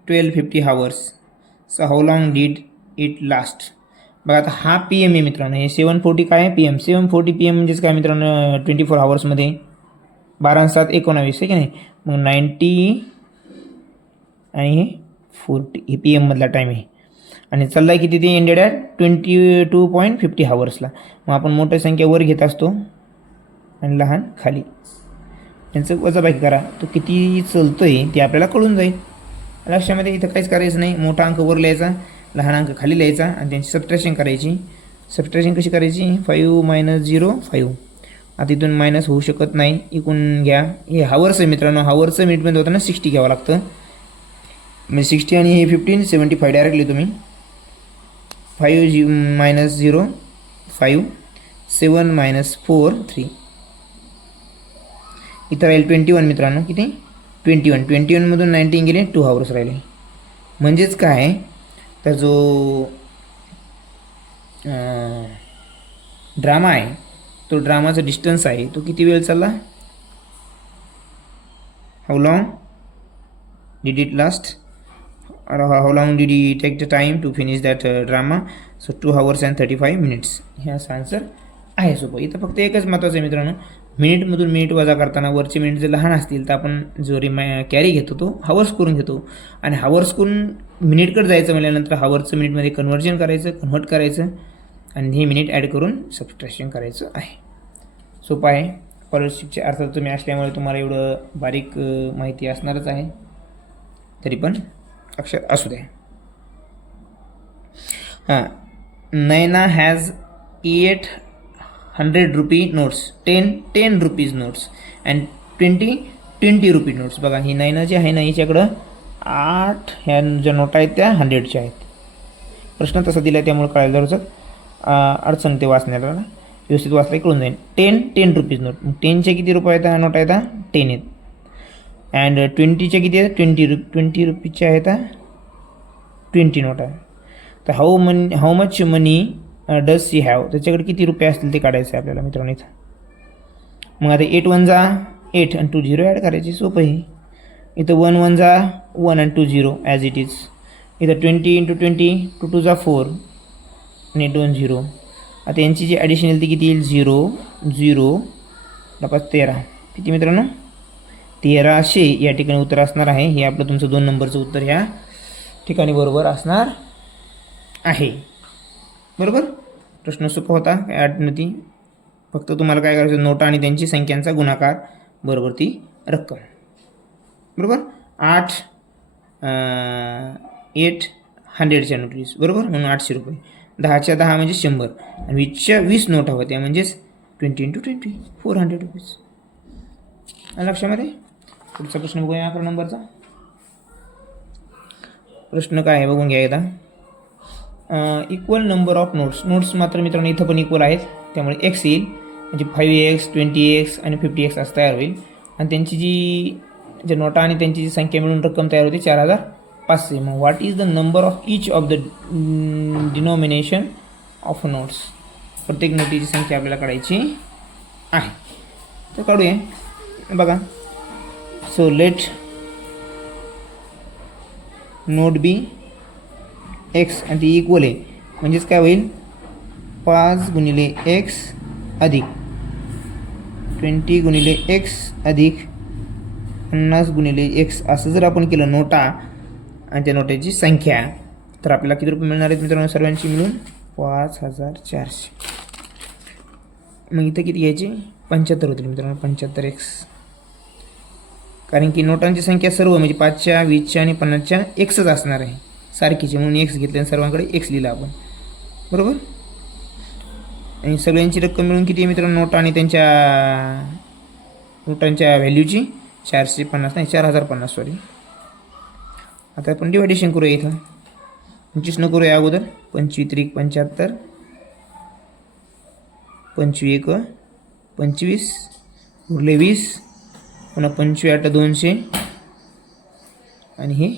12:50 hours. So how long did it last? बघा आता हा पी एम आहे मित्रांनो. हे 7:40 काय आहे? PM. 7:40 PM म्हणजेच काय मित्रांनो? 24 hours 12 आणि 7 19 आहे की नाही. मग 90 आणि हे 40 हे पी एममधला टाईम आहे. आणि चालला आहे किती ते? Ended at 22.50 hours. मग आपण मोठी संख्या वर घेत असतो आणि लहान खाली. त्यांचं वजाबाकी करा. तो किती चालतो आहे ते आपल्याला कळून जाईल. लक्षामध्ये इथं काहीच करायचं नाही. मोठा अंक वर लिहायचा, लहान अंक खाली लिहायचा आणि त्यांची सबट्रॅक्शन करायची. सबट्रॅक्शन कशी करायची? 5 - 0 5. आता इथून मायनस होऊ शकत नाही. इकून घ्या. हे हावर्स आहे मित्रांनो. हावर्सचं मिनिटमध्ये होताना 60 घ्यावं लागतं. म्हणजे 60 आणि हे 15 75 डायरेक्टली तुम्ही 5 - 0 5 7 - 4 3. इथं राहील 21 मित्रांनो. किती? 21मधून 19 गेले 2 hours राहिले. म्हणजेच काय तर जो ड्रामा आहे तो ड्रामाचा डिस्टन्स आहे तो किती वेळ चालला? How long did it last? How long did he take the time to finish that drama? So 2 hours and 35 minutes. हे असं आन्सर आहे सोपं. इथं फक्त एकच महत्त्वाचं आहे मित्रांनो. मिनिटमधून मिनिट वजा करताना वरचे मिनिट जर लहान असतील तर आपण जो कॅरी घेतो तो हावर्स करून घेतो. आणि हावर्स करून मिनिटकडे जायचं म्हटल्यानंतर हावर्सचं मिनिटमध्ये कन्व्हर्ट करायचं आणि हे मिनिट ॲड करून सबट्रॅक्शन करायचं आहे. सोपं आहे. स्कॉलरशिपचे अर्थात तुम्ही असल्यामुळे तुम्हाला एवढं बारीक माहिती असणारच आहे. तरी पण लक्षात असू द्या. हां नैना has 800 rupee notes, 10 rupees notes and 20 rupee notes. बघा ही नैना जी आहे ना हिच्याकडं 8 ह्या ज्या नोटा आहेत त्या 100च्या आहेत. प्रश्न तसा दिला त्यामुळे कळायला जरूर अडचण ते वाचण्याला व्यवस्थित वाचले कळून जाईल. 10 rupees नोट. मग 10चे किती रुपये आहेत? नोटा आहेत 10 आहेत. अँड 20च्या किती आहेत? 20 रुपीजच्या आहेत 20 नोटा. तर how much money does she have? त्याच्याकडे किती रुपये असतील ते काढायचं आहे आपल्याला मित्रांनो इथं. मग आता 8 1 जा 8 आणि 2 0 ॲड करायची. सोपं आहे. इथं 1 1 जा 1 आणि 2 0 ॲज इट इज. इथं 20 × 20 2 2 जा 4 आणि 2 0. आता यांची जी ॲडिशन येईल ती किती येईल? 0 0 13. किती मित्रांनो? 1300 या ठिकाणी उत्तर असणार आहे. हे आपलं तुमचं 2 नंबरचं उत्तर ह्या ठिकाणी बरोबर असणार आहे. बरोबर. प्रश्न सोपा होता, काय अडचण नव्हती. फक्त तुम्हाला काय करायचं? नोटा आणि त्यांची संख्यांचा गुणाकार बरोबर ती रक्कम. बरोबर. 800च्या नोटीस बरोबर म्हणून 800 रुपये. 10च्या 10 म्हणजे 100 आणि 20च्या 20 नोटा होत्या म्हणजेच 20 × 20 400 रुपीज. लक्षामध्ये. पुढचा प्रश्न बघूया. 11 नंबरचा प्रश्न काय आहे बघून घ्या एकदा. इक्वल नंबर ऑफ नोट्स मात्र मित्रांनो इथं पण इक्वल आहेत त्यामुळे एक्स येईल. म्हणजे 5x 20x आणि 50x असं तयार होईल. आणि त्यांची जी नोटा आणि त्यांची जी संख्या मिळून रक्कम तयार होते 4500. मग what is the number of each of the denomination of notes? प्रत्येक नोटीची संख्या आपल्याला काढायची आहे. तर काढूया. बघा. सो लेट नोट बी एक्स आणि ती इक्वल आहे म्हणजेच काय होईल? 5 × x अधिक 20 × x अधिक 50 × x असं जर आपण केलं नोटा आणि त्या नोटाची संख्या तर आपल्याला किती रुपये मिळणार आहेत मित्रांनो? सर्वांची मिळून 5400. मग इथं किती घ्यायची? 75 होतील मित्रांनो. 75x. कारण की नोटांची संख्या सर्व म्हणजे 5च्या 20च्या आणि 50च्या एक्सच असणार आहे सारखीचे म्हणून एक्स घेतले आणि सर्वांकडे एक्स लिहिला आपण. बरोबर. आणि सगळ्यांची रक्कम मिळून किती आहे मित्रांनो? नोटा आणि त्यांच्या नोटांच्या व्हॅल्यूची 450 नाही 4050 सॉरी. आता आपण डिवायडेशन करूया. इथं 25 न करूया अगोदर. 25 × 75 25 × 25 उरले 20 पुन्हा 25 × 8 200 आणि हे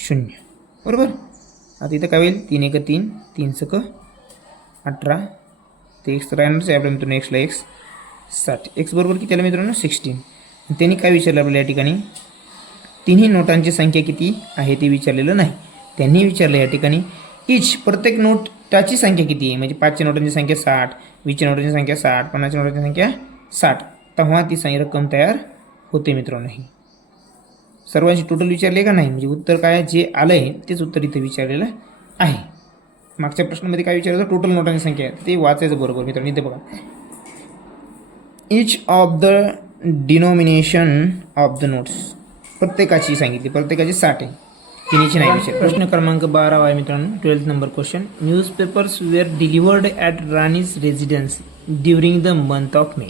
0, बरोबर. आता इथं काय होईल, 3 1 3, 3 6 18, ते एक्स तर राहणारच आहे आपल्या मित्रांनो, एक्सला एक्स 60, एक्स बरोबर किती आलं मित्रांनो 16. त्यांनी काय विचारलं आपल्याला या ठिकाणी, तिन्ही नोटांची संख्या किती आहे ते विचारलेलं नाही. त्यांनी विचारलं या ठिकाणी इच प्रत्येक नोटाची संख्या किती आहे, म्हणजे 5च्या नोटांची संख्या 60, 20च्या नोटांची संख्या 60, 50च्या नोटांची संख्या 60, तेव्हा ती रक्कम तयार होते मित्रांनो. ही सर्वांची टोटल विचारले का नाही, म्हणजे उत्तर काय जे आलं आहे तेच उत्तर इथे विचारलेलं आहे. मागच्या प्रश्नामध्ये काय विचारलं होतं, टोटल नोटांची संख्या आहे, ते वाचायचं बरोबर मित्रांनो. इथे बघा, each of the denomination of the notes, प्रत्येकाची सांगितली, प्रत्येकाची 60 आहे, तिन्हीची नाही विचार. प्रश्न क्रमांक 12 आहे मित्रांनो, 12th number question. Newspapers were delivered at Rani's residence during the month of May.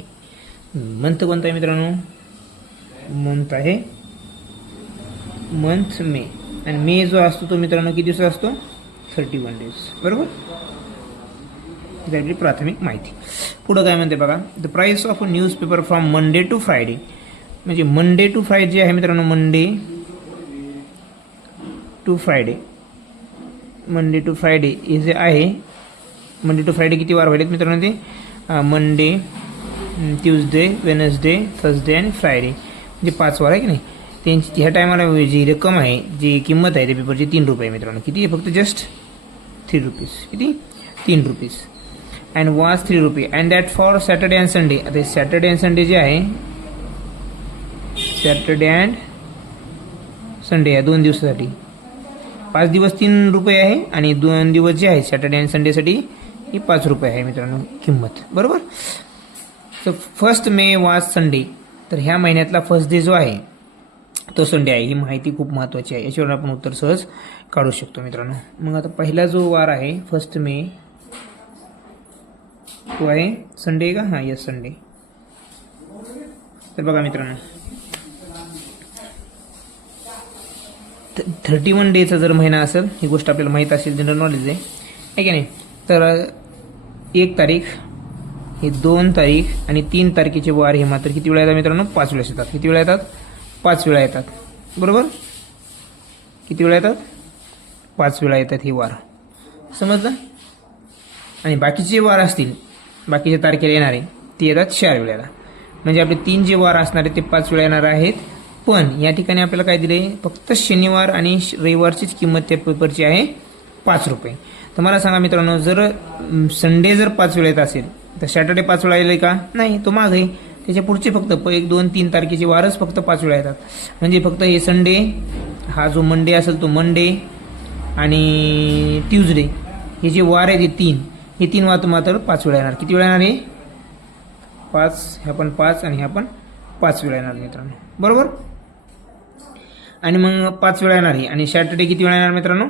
Month कोणता आहे मित्रांनो, मंथ आहे मंथ मे, आणि मे जो असतो तो मित्रांनो किती दिवस असतो, 31 days, बरोबर. ही आपली प्राथमिक माहिती. पुढं काय म्हणते बघा, the price of a newspaper from Monday to Friday, म्हणजे मंडे टू फ्रायडे जे आहे मित्रांनो, मंडे टू फ्रायडे हे जे आहे, मंडे टू फ्रायडे किती वार व्हायलेत मित्रांनो, ते मंडे, ट्यूजडे, वेनसडे, थर्सडे आणि फ्रायडे, म्हणजे 5 वार आहे की नाही. त्यांची ह्या टायमाला जी रक्कम आहे, जी किंमत आहे त्या पेपरची 3 रुपये मित्रांनो. किती आहे, फक्त जस्ट 3 रुपीज. किती, 3 रुपीज. अँड वॉज 3 रुपये, and that for Saturday and Sunday. आता सॅटर्डे अँड संडे जे आहे, सॅटर्डे अँड संडे या 2 दिवसासाठी 5 दिवस 3 रुपये आहे, आणि 2 दिवस जे आहे सॅटर्डे अँड संडेसाठी ही 5 रुपये आहे मित्रांनो किंमत, बरोबर. सो 1 मे वॉज संडे, तर ह्या महिन्यातला फर्स्ट डे जो आहे तो संडे आहे. ही माहिती खूप महत्त्वाची आहे, याच्यावर आपण उत्तर सहज काढू शकतो मित्रांनो. मग आता पहिला जो वार आहे 1 मे, तो आहे संडे का, हां यस संडे. तर बघा मित्रांनो, 31 डेचा जर महिना असेल, ही गोष्ट आपल्याला माहीत असेल, जनरल नॉलेज आहे की नाही. तर 1 तारीख, हे 2 तारीख आणि 3 तारखेचे वार हे मात्र किती वेळा येतात मित्रांनो, 5 वेळा येतात. किती वेळा येतात, 5 वेळा येतात, बरोबर. किती वेळा येतात, 5 वेळा येतात ही वार, समजलं. आणि बाकीचे वार असतील, बाकीच्या तारखेला येणारे ते येतात 4 वेळेला, म्हणजे आपले 3 जे वार असणार आहेत ते 5 वेळा येणार आहेत. पण या ठिकाणी आपल्याला काय दिले, फक्त शनिवार आणि रविवारचीच किंमत त्या पेपरची आहे 5 रुपये. तर मला सांगा मित्रांनो, जर संडे जर 5 वेळा येत असेल तर सॅटर्डे 5 वेळा येईल का, नाही, तो माग आहे. त्याच्या पुढचे फक्त 1 2 3 तारखेचे वारच फक्त 5 वेळा येतात. म्हणजे फक्त हे संडे, हा जो मंडे असेल तो मंडे आणि ट्यूजडे, हे जे वार आहेत हे 3 वार मात्र 5 वेळा येणार. किती वेळा येणार, हे 5, ह्या पण 5 आणि ह्या पण 5 वेळा येणार मित्रांनो, बरोबर. आणि मग 5 वेळा येणार आहे, आणि सॅटर्डे किती वेळा येणार मित्रांनो,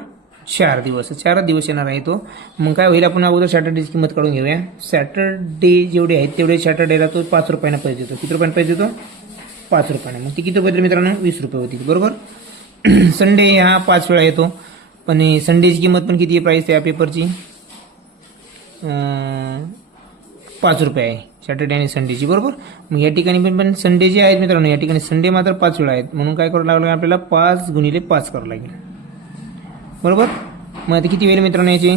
4 दिवस, 4 दिवस येणार आहे तो. मग काय होईल, आपण अगोदर सॅटर्डेची किंमत काढून घेऊया. सॅटर्डे जेवढे आहेत तेवढे सॅटर्डेला तो 5 रुपयांना पैसे देतो. किती रुपयांना पैसे देतो, 5 रुपयाने. मग ती किती रुपये मित्रांनो, 20 रुपये होतील, बरोबर. संडे हा 5 वेळा येतो, पण संडेची किंमत पण किती आहे, प्राईस त्या पेपरची 5 रुपये आहे, सॅटर्डे आणि संडेची, बरोबर. मग या ठिकाणी पण संडे जे आहेत मित्रांनो, या ठिकाणी संडे मात्र 5 वेळा आहेत, म्हणून काय करावं लागेल आपल्याला, 5 गुणिले 5 करावं लागेल, बरोबर. मग आता किती वेळ मित्रांनो याचे,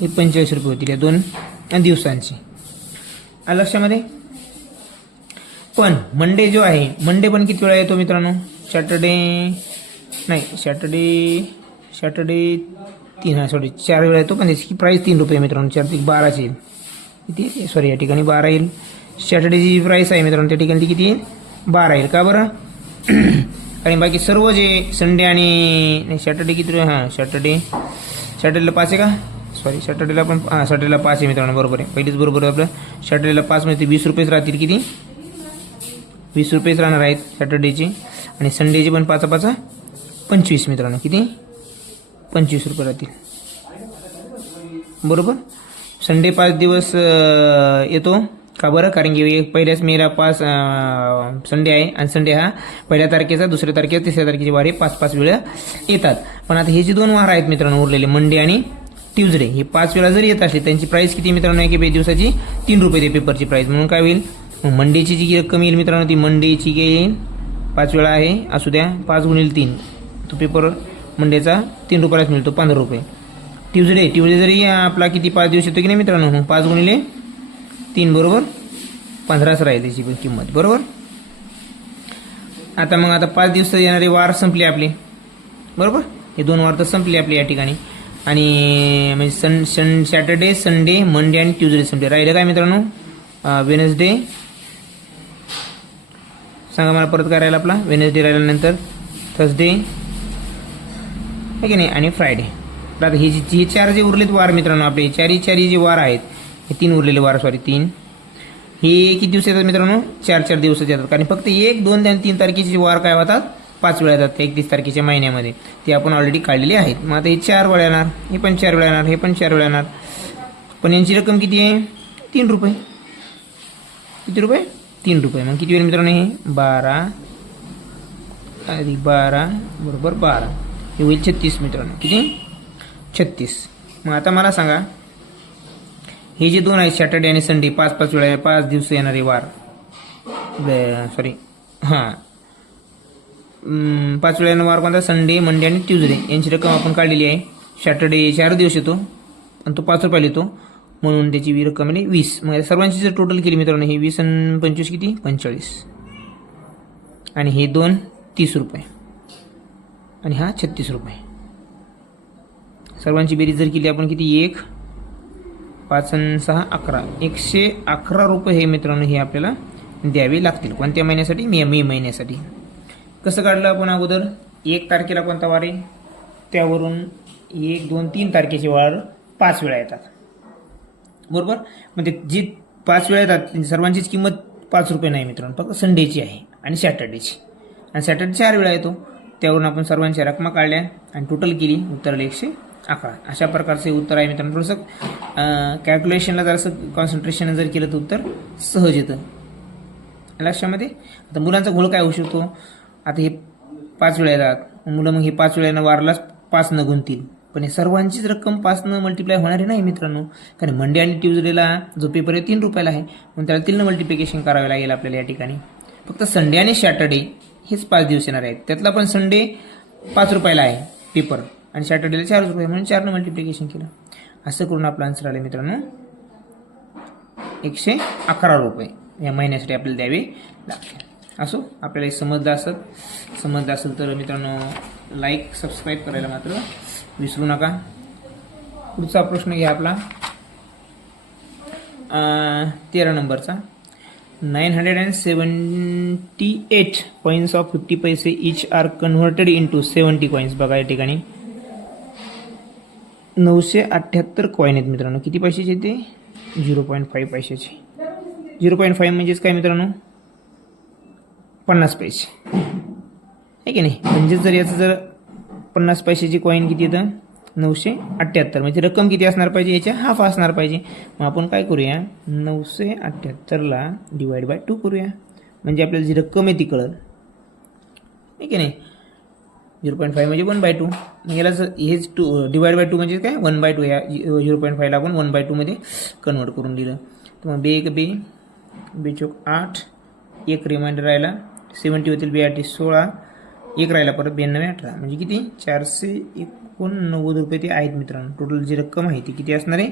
हे 45 रुपये होतील या 2 दिवसांची, आलं लक्षामध्ये. पण मंडे जो आहे, मंडे पण किती वेळा येतो मित्रांनो, सॅटर्डे 4 वेळा येतो, पण त्याची प्राईस 3 रुपये मित्रांनो, 4 ते 12 येईल. किती, सॉरी या ठिकाणी 12 येईल. सॅटर्डेची जी प्राईस आहे मित्रांनो त्या ठिकाणी ती किती येईल, 12 येईल, का बरं. आणि बाकी सर्व जे संडे आणि सॅटर्डे किती, हां सॅटर्डेला 5 आहे का, सॉरी सॅटर्डेला पण, हां सॅटर्डेला 5 आहे मित्रांनो, बरोबर आहे, पहिलेच बरोबर आहे आपलं. सॅटर्डेला 5 म्हणजे 20 रुपयेच राहतील. किती, 20 रुपयेच राहणार आहेत सॅटर्डेचे, आणि संडेचे पण 5 5 25 मित्रांनो, किती 25 रुपये राहतील, बरोबर. संडे 5 दिवस येतो, का बरं, कारण की पहिल्याच मेला 5 संडे आहे, आणि संडे हा पहिल्या तारखेचा, दुसऱ्या तारखेचा, तिसऱ्या तारखेचे वार हे 5 वेळा येतात. पण आता हे जे 2 वार आहेत मित्रांनो उरलेले, मंडे आणि ट्यूजडे, हे 5 वेळा जरी येत असले, त्यांची प्राईस किती मित्रांनो आहे की दिवसाची 3 रुपये ते पेपरची प्राईस. म्हणून काय होईल, मंडेची जी रक्कम येईल मित्रांनो, ती मंडेची येईल 5 वेळा आहे असू द्या, 5 गुणिले 3 तो पेपर मंडेचा 3 रुपयालाच मिळतो, 15 रुपये. ट्यूजडे जरी आपला किती 5 दिवस येतो की नाही मित्रांनो, 5 गुणिले 3 बरोबर 15च राहील त्याची पण किंमत बरोबर. आता 5 दिवस येणारे वार संपले आपले बरोबर. हे 2 वार तर संपले आपले या ठिकाणी. आणि म्हणजे सॅटर्डे, संडे, मंडे आणि ट्यूजडे संपले. राहिलं काय मित्रांनो, वेनसडे. सांगा मला परत काय राहिलं आपला, वेनसडे राहिल्यानंतर थर्सडे आहे की नाही, आणि फ्रायडे. आता हे 4 जे उरलेत वार मित्रांनो आपले, चारी जे वार आहेत, हे 3 उरलेले वार, 3 हे किती दिवस येतात मित्रांनो, 4 दिवसाचे येतात. कारण फक्त 1, 2 आणि 3 तारखेचे वार काय होतात, 5 वेळा येतात 31 तारखेच्या महिन्यामध्ये. ते आपण ऑलरेडी काढलेले आहेत. मग आता हे 4 वेळा येणार, हे पण 4 वेळा येणार, हे पण 4 वेळा येणार. पण यांची रक्कम किती आहे, 3 रुपये. किती रुपये, 3 रुपये. मग किती वेळ मित्रांनो, हे 12 अधिक 12 बरोबर 12, हे होईल 36 मित्रांनो. किती, 36. मग आता मला सांगा, हे जे 2 आहेत सॅटर्डे आणि संडे, 5 वेळा 5 दिवस येणारे वार, सॉरी हां 5 वेळा येणारे वार कोणता, संडे, मंडे आणि ट्यूजडे. यांची रक्कम आपण काढलेली आहे. सॅटर्डे 4 दिवस येतो आणि तो 5 रुपयाला येतो, म्हणून त्याची रक्कम आहे 20. मग सर्वांची जर टोटल केली मित्रांनो, हे 20 आणि 25 किती, 45. आणि हे 2 30 रुपये आणि हा 36 रुपये. सर्वांची बेरीज जर केली आपण किती, 1, 5 आणि 6 11, 111 रुपये हे मित्रांनो हे आपल्याला द्यावे लागतील. कोणत्या महिन्यासाठी, मे महिन्यासाठी. कसं काढलं आपण अगोदर, 1 तारखेला कोणता वार आहे, त्यावरून 1, 2, 3 तारखेचे वार 5 वेळा येतात बरोबर. म्हणजे जी 5 वेळा येतात सर्वांचीच किंमत 5 रुपये नाही मित्रांनो, फक्त संडेची आहे आणि सॅटर्डेची. आणि सॅटर्डे 4 वेळा येतो, त्यावरून आपण सर्वांच्या रकमा काढल्या आणि टोटल केली, उत्तर 111. अशा प्रकारचे उत्तर आहे मित्रांनो. थोडंसं कॅल्क्युलेशनला जरासं कॉन्सन्ट्रेशन जर केलं तर उत्तर सहज येतं लक्षामध्ये. आता मुलांचा घोळ काय होऊ शकतो, आता हे 5 वेळा येतात, मुलं मग हे 5 वेळा वारलाच 5 न गुणतील, पण हे सर्वांचीच रक्कम 5 न मल्टिप्लाय होणारी नाही मित्रांनो. कारण मंडे आणि ट्यूजडेला जो पेपर आहे 3 रुपयाला आहे, म्हणून त्याला 3 मल्टिप्लिकेशन करावे लागेल आपल्याला या ठिकाणी. फक्त संडे आणि सॅटर्डे हेच 5 दिवस येणार आहेत. त्यातला पण संडे 5 रुपयाला आहे पेपर आणि सॅटर्डेला 4 रुपये, म्हणून 4 मल्टिप्लिकेशन केलं. असं करून आपला आन्सर आला मित्रांनो 111 रुपये या महिन्यासाठी आपल्याला द्यावे लागतील. असो, आपल्याला समजलं असेल तर मित्रांनो लाईक सबस्क्राईब करायला मात्र विसरू नका. पुढचा प्रश्न घ्या आपला 13 नंबरचा. 978 coins of 50 पैसे each are converted into 70 coins. बघा या ठिकाणी 978 कॉईन आहेत मित्रांनो. किती पैशाचे ते, 0.5 पैशाचे. 0.5 म्हणजेच काय मित्रांनो, 50 पैसे आहे की नाही. म्हणजेच जर याचं जर 50 पैशाची कॉईन किती येतं, 978. म्हणजे रक्कम किती असणार पाहिजे, याच्या हाफ असणार पाहिजे. मग आपण काय करूया, 978ला डिवाइड बाय 2 करूया, म्हणजे आपल्याला जी रक्कम आहे ती कळल आहे की नाही. 0.5 म्हणजे 1/2. मग याला हेच डिवाइड बाय 2 म्हणजे काय, 1/2. या 0.5ला आपण 1/2 मध्ये कन्वर्ट करून दिलं. तर मग बे चौक 8, एक रिमाइंडर राहिला, 70 होतील, 8 16, एक राहिला परत 92 18, म्हणजे किती 489 रुपये ते आहेत मित्रांनो. टोटल जी रक्कम आहे ती किती असणार आहे,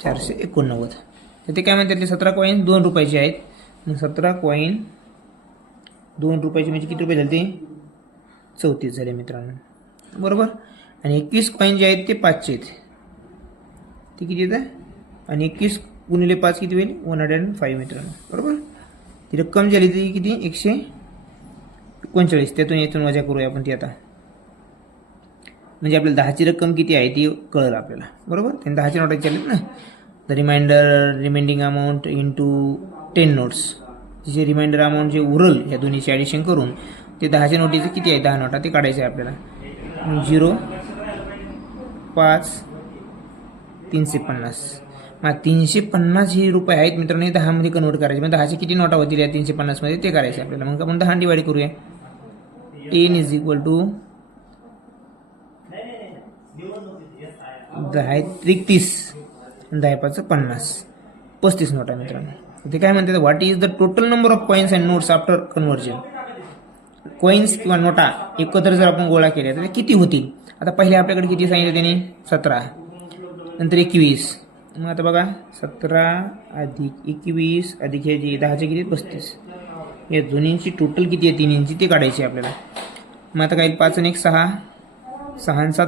489. तर ते काय म्हणतात, 17 कॉईन 2 रुपयाचे आहेत. मग 17 कॉईन 2 रुपयाचे म्हणजे किती रुपये झाले, ते 34 झाले मित्रांनो बरोबर. आणि 21 कॉईन जे आहेत ते 5चे आहेत, ते किती येतं, आणि 21 गुणिले 5 किती होईल, 105 मित्रांनो बरोबर. ती रक्कम झाली ती किती, 139. त्यातून येथून वजा करूया आपण ती आता, म्हणजे आपल्याला 10ची रक्कम किती आहे ती कळलं आपल्याला बरोबर. त्यांनी 10च्या नोटा चालत ना. The reminding amount into 10 notes. जे रिमाइंडर अमाऊंट जे उरल ह्या दोन्हीचे ॲडिशन करून ते 10च्या नोटीचं किती आहे, 10 नोटा ते काढायचे आहे आपल्याला. 0 5 350. मग 350 हे रुपये आहेत मित्रांनो, 10 मध्ये कन्वर्ट करायचे. मग 10चे किती नोटा होतील या 350 मध्ये ते करायचे आपल्याला. मग आपण 10 डिवाइड करूया. 10 = 10 × 30, 10 × 5 = 50, 35 नोटा मित्रांनो. ते काय म्हणतात, what is the total number of coins and notes after conversion. Coins किंवा नोटा एकत्र जर आपण गोळा केल्या तर किती होतील. आता पहिले आपल्याकडे किती सांगितलं त्याने 17, नंतर 21. मग आता बघा 17 अधिक 21 अधिक हे जे 10चे किती 35. या दोन्हींची टोटल किती आहे 3 ते काढायची आपल्याला. मग आता काय 5 आणि 1 6, 6 आणि 7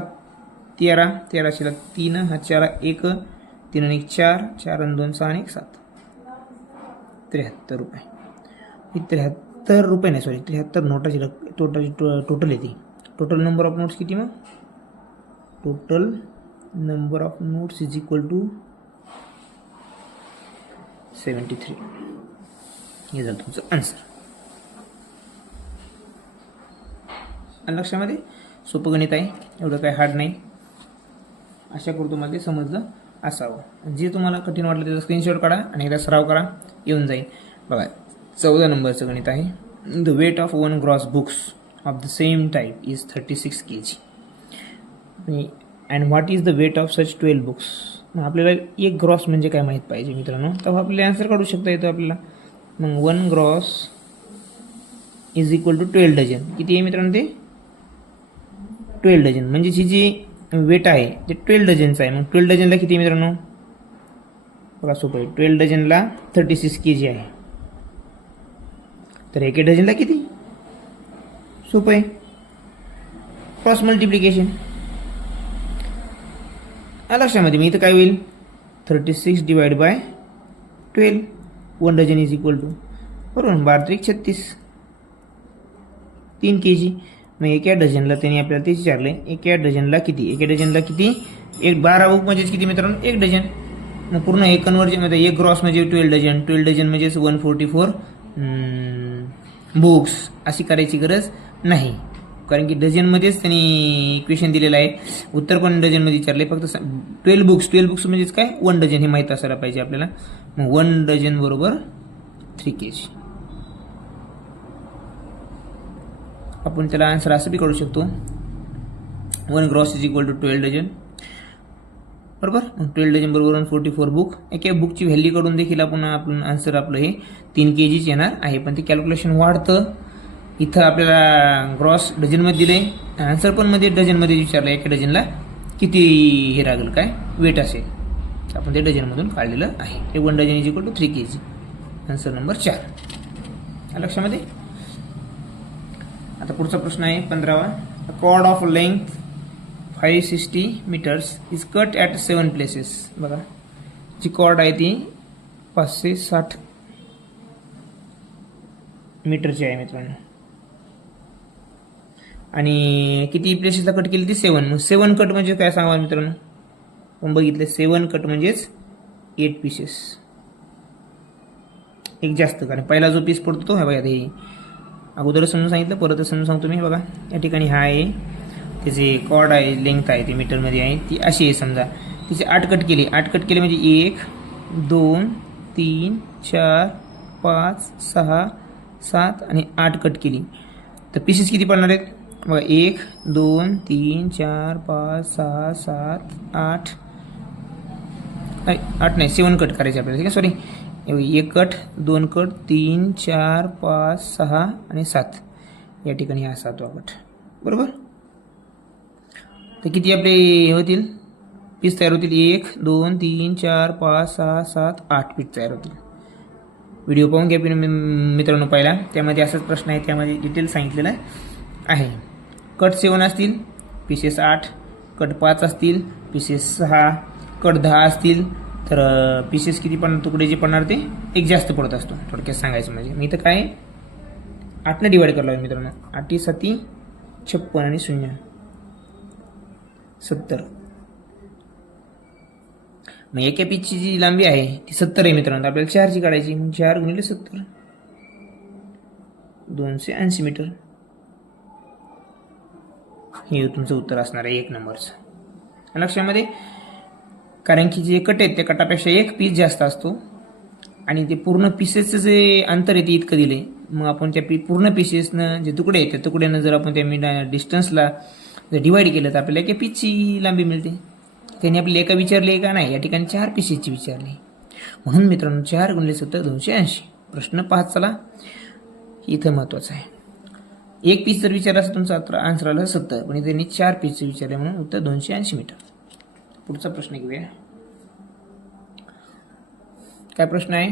13, 13 3 हा 4 1, 3 आणि 1 4, 4 आणि 2 6 आणि 1 7. 73 रुपये. ही 73 रुपये नाही, सॉरी 73 नोटाची टोटल येते. टोटल नंबर ऑफ नोट्स किती मग, total number of notes is equal to 73. हे झालं तुमचं आन्सर. लक्षामध्ये सोपं गणित आहे, एवढं काय हार्ड नाही. आशा करतो तुम्हाला ते समजलं असावं. जे तुम्हाला कठीण वाटलं त्याचा स्क्रीनशॉट काढा आणि एकदा सराव करा, येऊन जाईल. बघा 14 नंबरचं गणित आहे. The weight of 1 gross books of the same type is 36 kg and what is the weight of such 12 books. आपल्याला एक ग्रॉस म्हणजे काय माहीत पाहिजे मित्रांनो, तेव्हा आपल्याला आन्सर काढू शकता येतो आपल्याला. मग 1 gross is equal to 12 dozen. किती आहे मित्रांनो ते 12 डझन. म्हणजे ही जी वेट आहे ते 12 डझनचं आहे. मग 12 डझनला किती मित्रांनो, बघा सोपं आहे. 12 डझनला 36 kg आहे. तर 1 डझनला किती, सोपं आहे, क्रॉस मल्टिप्लिकेशन. लक्षामध्ये मी इथं काय होईल 36 divide by 12. 1 dozen is equal to, बरोबर 12 36, 3 kg. मग 1 डझनला त्यांनी आपल्याला ते विचारले 1 डझनला किती. 1 डझनला किती, 12 बुक म्हणजेच किती मित्रांनो 1 डझन. मग पूर्ण 1 कन्वर्जन मध्ये 1 ग्रॉस म्हणजे 12 डझन. 12 डझन म्हणजेच 144 बुक्स. अशी करायची गरज नाही, कारण की डझनमध्येच त्यांनी इक्वेशन दिलेलं आहे. उत्तर पण डझनमध्ये विचारले. फक्त 12 बुक्स म्हणजेच काय 1 डझन हे माहीत असायला पाहिजे आपल्याला. मग 1 डझन बरोबर 3 kg. आपण त्याला आन्सर असं बी काढू शकतो 1 gross is equal to 12 dozen, बरोबर. 12 डझन बरोबर 144 बुक. एका बुकची व्हॅल्यू काढून देखील आपण आन्सर आपलं हे 3 kg येणार आहे. पण ते कॅल्क्युलेशन वाढतं. इथं आपल्याला ग्रॉस डझनमध्ये दिले, आन्सर पण मध्ये डझनमध्ये विचारलं 1 डझनला किती हे लागेल काय वेट असेल. आपण ते डझनमधून काढलेलं आहे. ते 1 dozen is equal to 3 kg. Answer number 4 लक्षामध्ये. आता पुढचा प्रश्न आहे 15वा. Cord of length 560 meters is cut at 7 places. बघा जी कॉर्ड आहे ती 560 मीटरची आहे मित्रांनो, आणि किती प्लेसेसला कट केली ती 7. मग 7 कट म्हणजे काय सांगा मित्रांनो, आपण बघितले 7 कट म्हणजेच 8 पीसेस. एक जास्त, कारण पहिला जो पीस पडतो तो हा बघा. हे अगोदरच समजून सांगितलं, परत समजून सांगतो मी. बघा या ठिकाणी हा आहे, त्याचे कॉर्ड आहे, लेंथ आहे, ती मीटरमध्ये आहे, ती अशी आहे. समजा तिचे 8 कट केले. 8 कट केले म्हणजे 1 2 3 4 5 6 7 आणि 8 कट केली. तर पीसेस किती पडणार आहेत बघा, 1 2 3 4 5 6 7 8 नाही 8 नाही 7 कट करायचे आपल्याला. ठीक आहे, सॉरी 1 कट 2 कट 3 4 5 6 आणि 7. या ठिकाणी हा 7वा कट, बरोबर. तर किती आपले होतील पीस तयार होतील, 1 2 3 4 5 6 7 8 पीस तयार होतील. व्हिडिओ पाहून घ्या मित्रांनो पहिला, त्यामध्ये असाच प्रश्न आहे, त्यामध्ये डिटेल सांगितलेलं आहे. कट 7 असतील, पीसेस 8, कट 5 असतील, पीसेस 6, कट 10 असतील, तर पीसेस किती पडणार, तुकडे जे पडणार ते एक जास्त पडत असतो. थोडक्यात सांगायचं म्हणजे मी तर काय 8ने डिवाइड करलो आहे मित्रांनो. 8 7 56 आणि 0 70. मग एका पीसची जी लांबी आहे ती 70 आहे मित्रांनो. आपल्याला 4ची काढायची. मग 4 गुणिले 70 280 मीटर. हे तुमचं उत्तर असणार आहे 1 नंबरचं. लक्षामध्ये, कारण की जे कट आहेत त्या कटापेक्षा एक पीस जास्त असतो, आणि ते पूर्ण पीसेसचं जे अंतर आहे ते इतकं दिले. मग आपण त्या पूर्ण पीसेसनं जे तुकडे आहेत त्या तुकड्यानं जर आपण त्या डिस्टन्सला जर डिवाइड केलं तर आपल्याला एका पीसची लांबी मिळते. त्यांनी आपल्याला एका विचारले का नाही, या ठिकाणी 4 पीसेसची विचारली. म्हणून मित्रांनो 4 गुणिले 70 280. प्रश्न 5 चला, इथं महत्त्वाचं आहे. एक पीस जर विचारला असं तुमचा आन्सर आला 70, पण त्यांनी 4 पीसचं विचारले म्हणून उत्तर 280 मीटर. पुढचा प्रश्न घेऊया. काय प्रश्न आहे?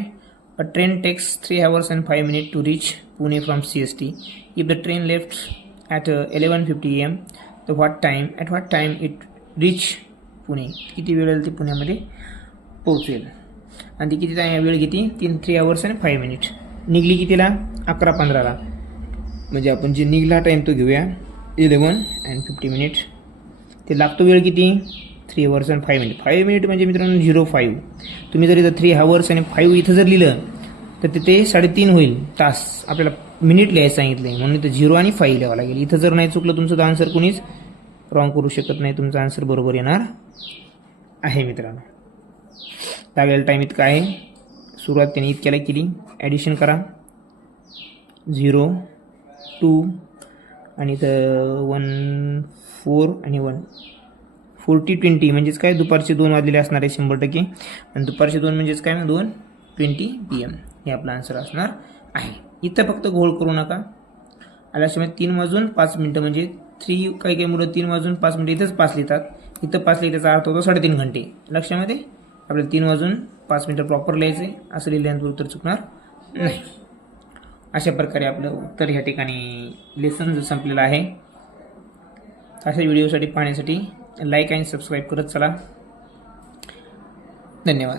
A train takes 3 hours and 5 minutes to reach Pune from CST. If the train left at 11:50 AM, at what time it reach Pune? किती वेळ ती पुण्यामध्ये पोहोचेल आणि ती किती वेळ घेते? 3 hours and 5 minutes. निघली कितीला? 11:15ला. म्हणजे आपण जे निघला टाईम तो घेऊया 11:50. ते लागतो वेळ किती? 3 hours and 5 minutes. 5 minutes म्हणजे मित्रांनो 05. तुम्ही जर इथं 3 hours and 5 इथं जर लिहिलं तर तिथे 3.5 होईल तास. आपल्याला मिनिट लिहायचं सांगितलं आहे म्हणून इथं 0 आणि 5 लिहावं लागेल. इथं जर नाही चुकलं तुमचं तर आन्सर कोणीच रॉंग करू शकत नाही. तुमचा आन्सर बरोबर येणार आहे मित्रांनो. लागलेला टाईम इतका आहे. सुरुवात त्याने इतक्याला केली. ॲडिशन करा 0 2 आणि इथं 1 4 आणि 1 40 20 म्हणजेच काय? दुपारचे 2 वाजलेले असणार आहे 100%. आणि दुपारचे 2 म्हणजेच काय? 2:20 PM हे आपला आन्सर असणार आहे. इथं फक्त घोळ करू नका. आल्याशिवाय 3:05 म्हणजे 3 काही मुलं 3:05 इथंच 5 लिहितात. इथं 5 लिहितात त्याचा अर्थ होतो 3.5 घंटे. लक्षामध्ये आपल्याला 3:05 प्रॉपर लिहायचे. असं लिहिल्यानंतर उत्तर चुकणार नाही. अशा प्रकारे आपलं उत्तर ह्या ठिकाणी लेसन संपलेलं आहे. अशा व्हिडिओसाठी पाहण्यासाठी लाईक आणि सबस्क्राईब करत चला. धन्यवाद.